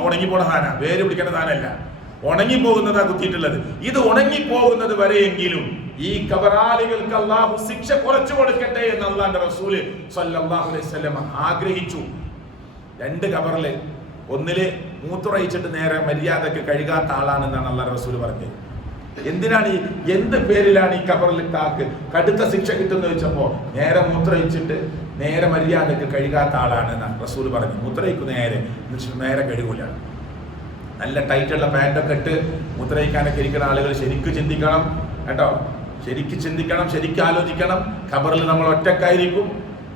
ഉണങ്ങിപ്പോണ സാധന, വേര് പിടിക്കേണ്ട സാധനമല്ല, ഉണങ്ങിപ്പോകുന്നതാ കുത്തിയിട്ടുള്ളത്. ഇത് ഉണങ്ങിപ്പോകുന്നത് വരെയെങ്കിലും ഈ ഖബറാളികൾക്ക് അള്ളാഹു ശിക്ഷ കുറച്ചു കൊടുക്കട്ടെ എന്ന് അള്ളാഹുവിന്റെ റസൂൽ സല്ലല്ലാഹു അലൈഹി വസല്ലം ആഗ്രഹിച്ചു. 2 ഖബറില്, ഒന്നില് മൂത്രയിച്ചിട്ട് നേരെ മര്യാദക്ക് കഴുകാത്ത ആളാണെന്നാണ് അള്ളാഹുവിന്റെ റസൂൽ പറഞ്ഞത്. എന്തിനാണ് എന്ത് പേരിലാണ് ഈ ഖബറിൽ താക്ക് കടുത്ത ശിക്ഷ കിട്ടുന്ന വെച്ചപ്പോ നേരെ മൂത്രയിച്ചിട്ട് നേരെ മര്യാദക്ക് കഴുകാത്ത ആളാണെന്നാണ് റസൂൽ പറഞ്ഞു. മൂത്രയിക്കും നേരെ കഴുകൂല. നല്ല ടൈറ്റുള്ള പാൻറ്റൊക്കെ ഇട്ട് മൂത്രയിക്കാനൊക്കെ ഇരിക്കുന്ന ആളുകൾ ശരിക്കും ചിന്തിക്കണം കേട്ടോ, ശരിക്കും ചിന്തിക്കണം, ശരിക്കും ആലോചിക്കണം. ഖബറിൽ നമ്മൾ ഒറ്റക്കായിരിക്കും.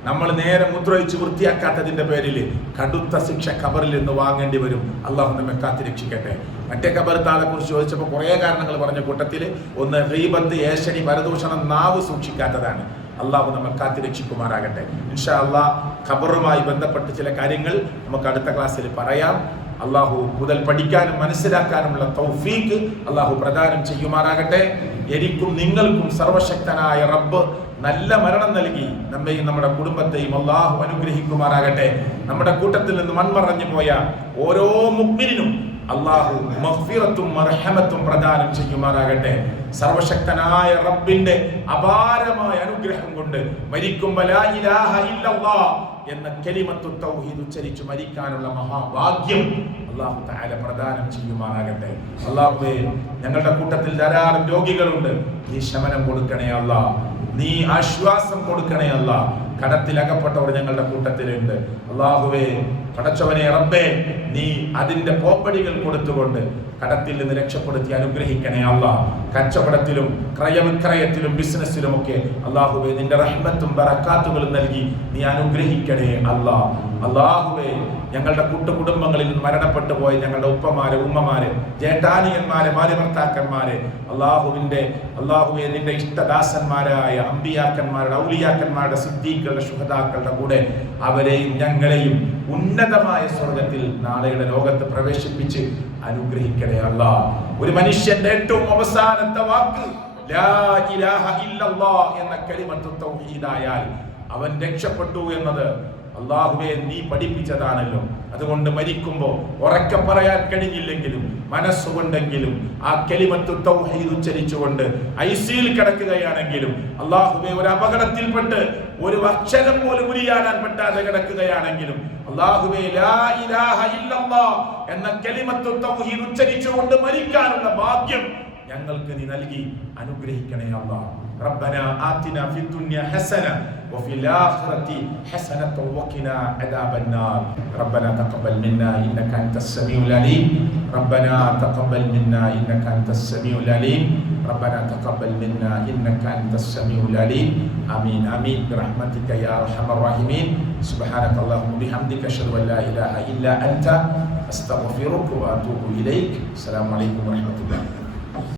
നമ്മൾ നേരെ മൂത്രമൊഴിച്ച് വൃത്തിയാക്കാത്തതിന്റെ പേരിൽ കടുത്ത ശിക്ഷ ഖബറിൽ നിന്ന് വാങ്ങേണ്ടി വരും. അള്ളാഹു നമ്മെ കാത്തി രക്ഷിക്കട്ടെ. മറ്റേ ഖബർത്താളെ കുറിച്ച് ചോദിച്ചപ്പോൾ കുറേ കാരണങ്ങൾ പറഞ്ഞ കൂട്ടത്തിൽ ഒന്ന് ഗീബത്ത്, ഏഷണി, പരദൂഷണം, നാവ് സൂക്ഷിക്കാത്തതാണ്. അള്ളാഹു നമ്മെ കാത്തി രക്ഷിക്കുമാറാകട്ടെ. ഇൻഷാ അള്ളാഹ് ഖബറുമായി ബന്ധപ്പെട്ട് ചില കാര്യങ്ങൾ നമുക്ക് അടുത്ത ക്ലാസ്സിൽ പറയാം. അള്ളാഹു മുതൽ പഠിക്കാനും മനസ്സിലാക്കാനുമുള്ള തൗഫീഖ് അള്ളാഹു പ്രദാനം ചെയ്യുമാറാകട്ടെ. എനിക്കും നിങ്ങൾക്കും സർവശക്തനായ റബ്ബ് നല്ല മരണം നൽകി നമ്മയും നമ്മുടെ കുടുംബത്തെയും അള്ളാഹു അനുഗ്രഹിക്കുമാറാകട്ടെ. നമ്മുടെ കൂട്ടത്തിൽ നിന്ന് മൺമറഞ്ഞു പോയ ഓരോ മുഅ്മിനിനും അള്ളാഹു മഗ്ഫിറത്തും മർഹമത്തും പ്രദാനം ചെയ്യുമാറാകട്ടെ. സർവശക്തനായ റബ്ബിന്റെ അപാരമായ അനുഗ്രഹം കൊണ്ട് മരിക്കുമ്പോൾ ലാ ഇലാഹ ഇല്ലല്ലാഹ് എന്ന കലിമത്തു തൗഹീദ് ഉച്ചരിച്ച് മരിക്കാനുള്ള മഹാഭാഗ്യം അല്ലാഹു തആല പ്രദാനം ചെയ്യുമാറാകട്ടെ. അല്ലാഹുവേ, ഞങ്ങളുടെ കൂട്ടത്തിൽ ധാരാളം രോഗികളുണ്ട്, നീ ശമനം കൊടുക്കണേ അല്ലാഹ്, നീ ആശ്വാസം കൊടുക്കണേ അല്ലാഹ്. കടത്തിലകപ്പെട്ടവർ ഞങ്ങളുടെ കൂട്ടത്തിലുണ്ട്. അല്ലാഹുവേ, പടച്ചവനെ റബ്ബേ, നീ അതിന്റെ പോപ്പടികൾ കൊടുത്തുകൊണ്ട് കടത്തിൽ നിന്ന് രക്ഷപ്പെടുത്തി അനുഗ്രഹിക്കണേ അല്ലാഹ്. കച്ചവടത്തിലും ക്രയവിക്രയത്തിലും ബിസിനസ്സിലുമൊക്കെ അല്ലാഹുവേ നിന്റെ റഹ്മത്തും ബറക്കാത്തുകളും നൽകി നീ അനുഗ്രഹിക്കണേ അല്ലാഹ്. അല്ലാഹുവേ, ഞങ്ങളുടെ കുടുംബങ്ങളിൽ നിന്ന് മരണപ്പെട്ടു പോയ ഞങ്ങളുടെ ഉപ്പമാര്, ഉമ്മമാര്, ജേഠാനിയന്മാര്, ഭാര്യഭർത്താക്കന്മാര്, അല്ലാഹുവേ നിന്റെ ഇഷ്ടദാസന്മാരായ അമ്പിയാക്കന്മാരുടെ, ഔലിയാക്കന്മാരുടെ, സിദ്ദീഖുകളുടെ, ശുഹദാക്കളുടെ കൂടെ അവരെയും ഞങ്ങളെയും ഉന്നതമായ സ്വർഗത്തിൽ നാളെയുടെ ലോകത്ത് പ്രവേശിപ്പിച്ച് അനുഗ്രഹിക്കണേ അല്ലാഹ്. ഒരു മനുഷ്യന്റെ ഏറ്റവും അവസാനത്തെ വാക്ക് ലാ ഇലാഹ ഇല്ലല്ലാഹ് എന്ന കലിമത്തു തൗഹീദായാൽ അവൻ രക്ഷപ്പെട്ടു എന്നത് അല്ലാഹുവേ നീ പഠിപ്പിച്ചതാണല്ലോ. അതുകൊണ്ട് മരിക്കുമ്പോൾ ഉറക്കെ പറയാൻ കഴിഞ്ഞില്ലെങ്കിലും മനസ്സുകൊണ്ടെങ്കിലും ആ കലിമത്തു തൗഹീദ് ഉച്ചരിച്ചുകൊണ്ട് ഐസിയിൽ കിടക്കുകയാണെങ്കിലും അല്ലാഹുവേ, ഒരു അപകടത്തിൽപ്പെട്ട് ഒരു അക്ഷരം പോലും ഉരിയാടാൻ പറ്റാതെ കിടക്കുകയാണെങ്കിലും അല്ലാഹുവേ ലാ ഇലാഹ ഇല്ലല്ലാഹ് എന്ന കലിമത്തു തൗഹീദ് ഉച്ചരിച്ചുകൊണ്ട് മരിക്കാനുള്ള ഭാഗ്യം ഞങ്ങൾക്ക് നീ നൽകി അനുഗ്രഹിക്കണേ അല്ലാഹ്. ربنا آتنا في الدنيا حسنة وفي الآخرة حسنة وقنا عذاب النار. ربنا تقبل منا إنك أنت السميع العليم. ربنا تقبل منا إنك أنت السميع العليم. ربنا تقبل منا إنك أنت السميع العليم. آمين آمين برحمتك يا أرحم الراحمين. سبحانك اللهم وبحمدك أشهد أن لا إله إلا أنت أستغفرك وأتوب إليك. السلام عليكم ورحمة الله.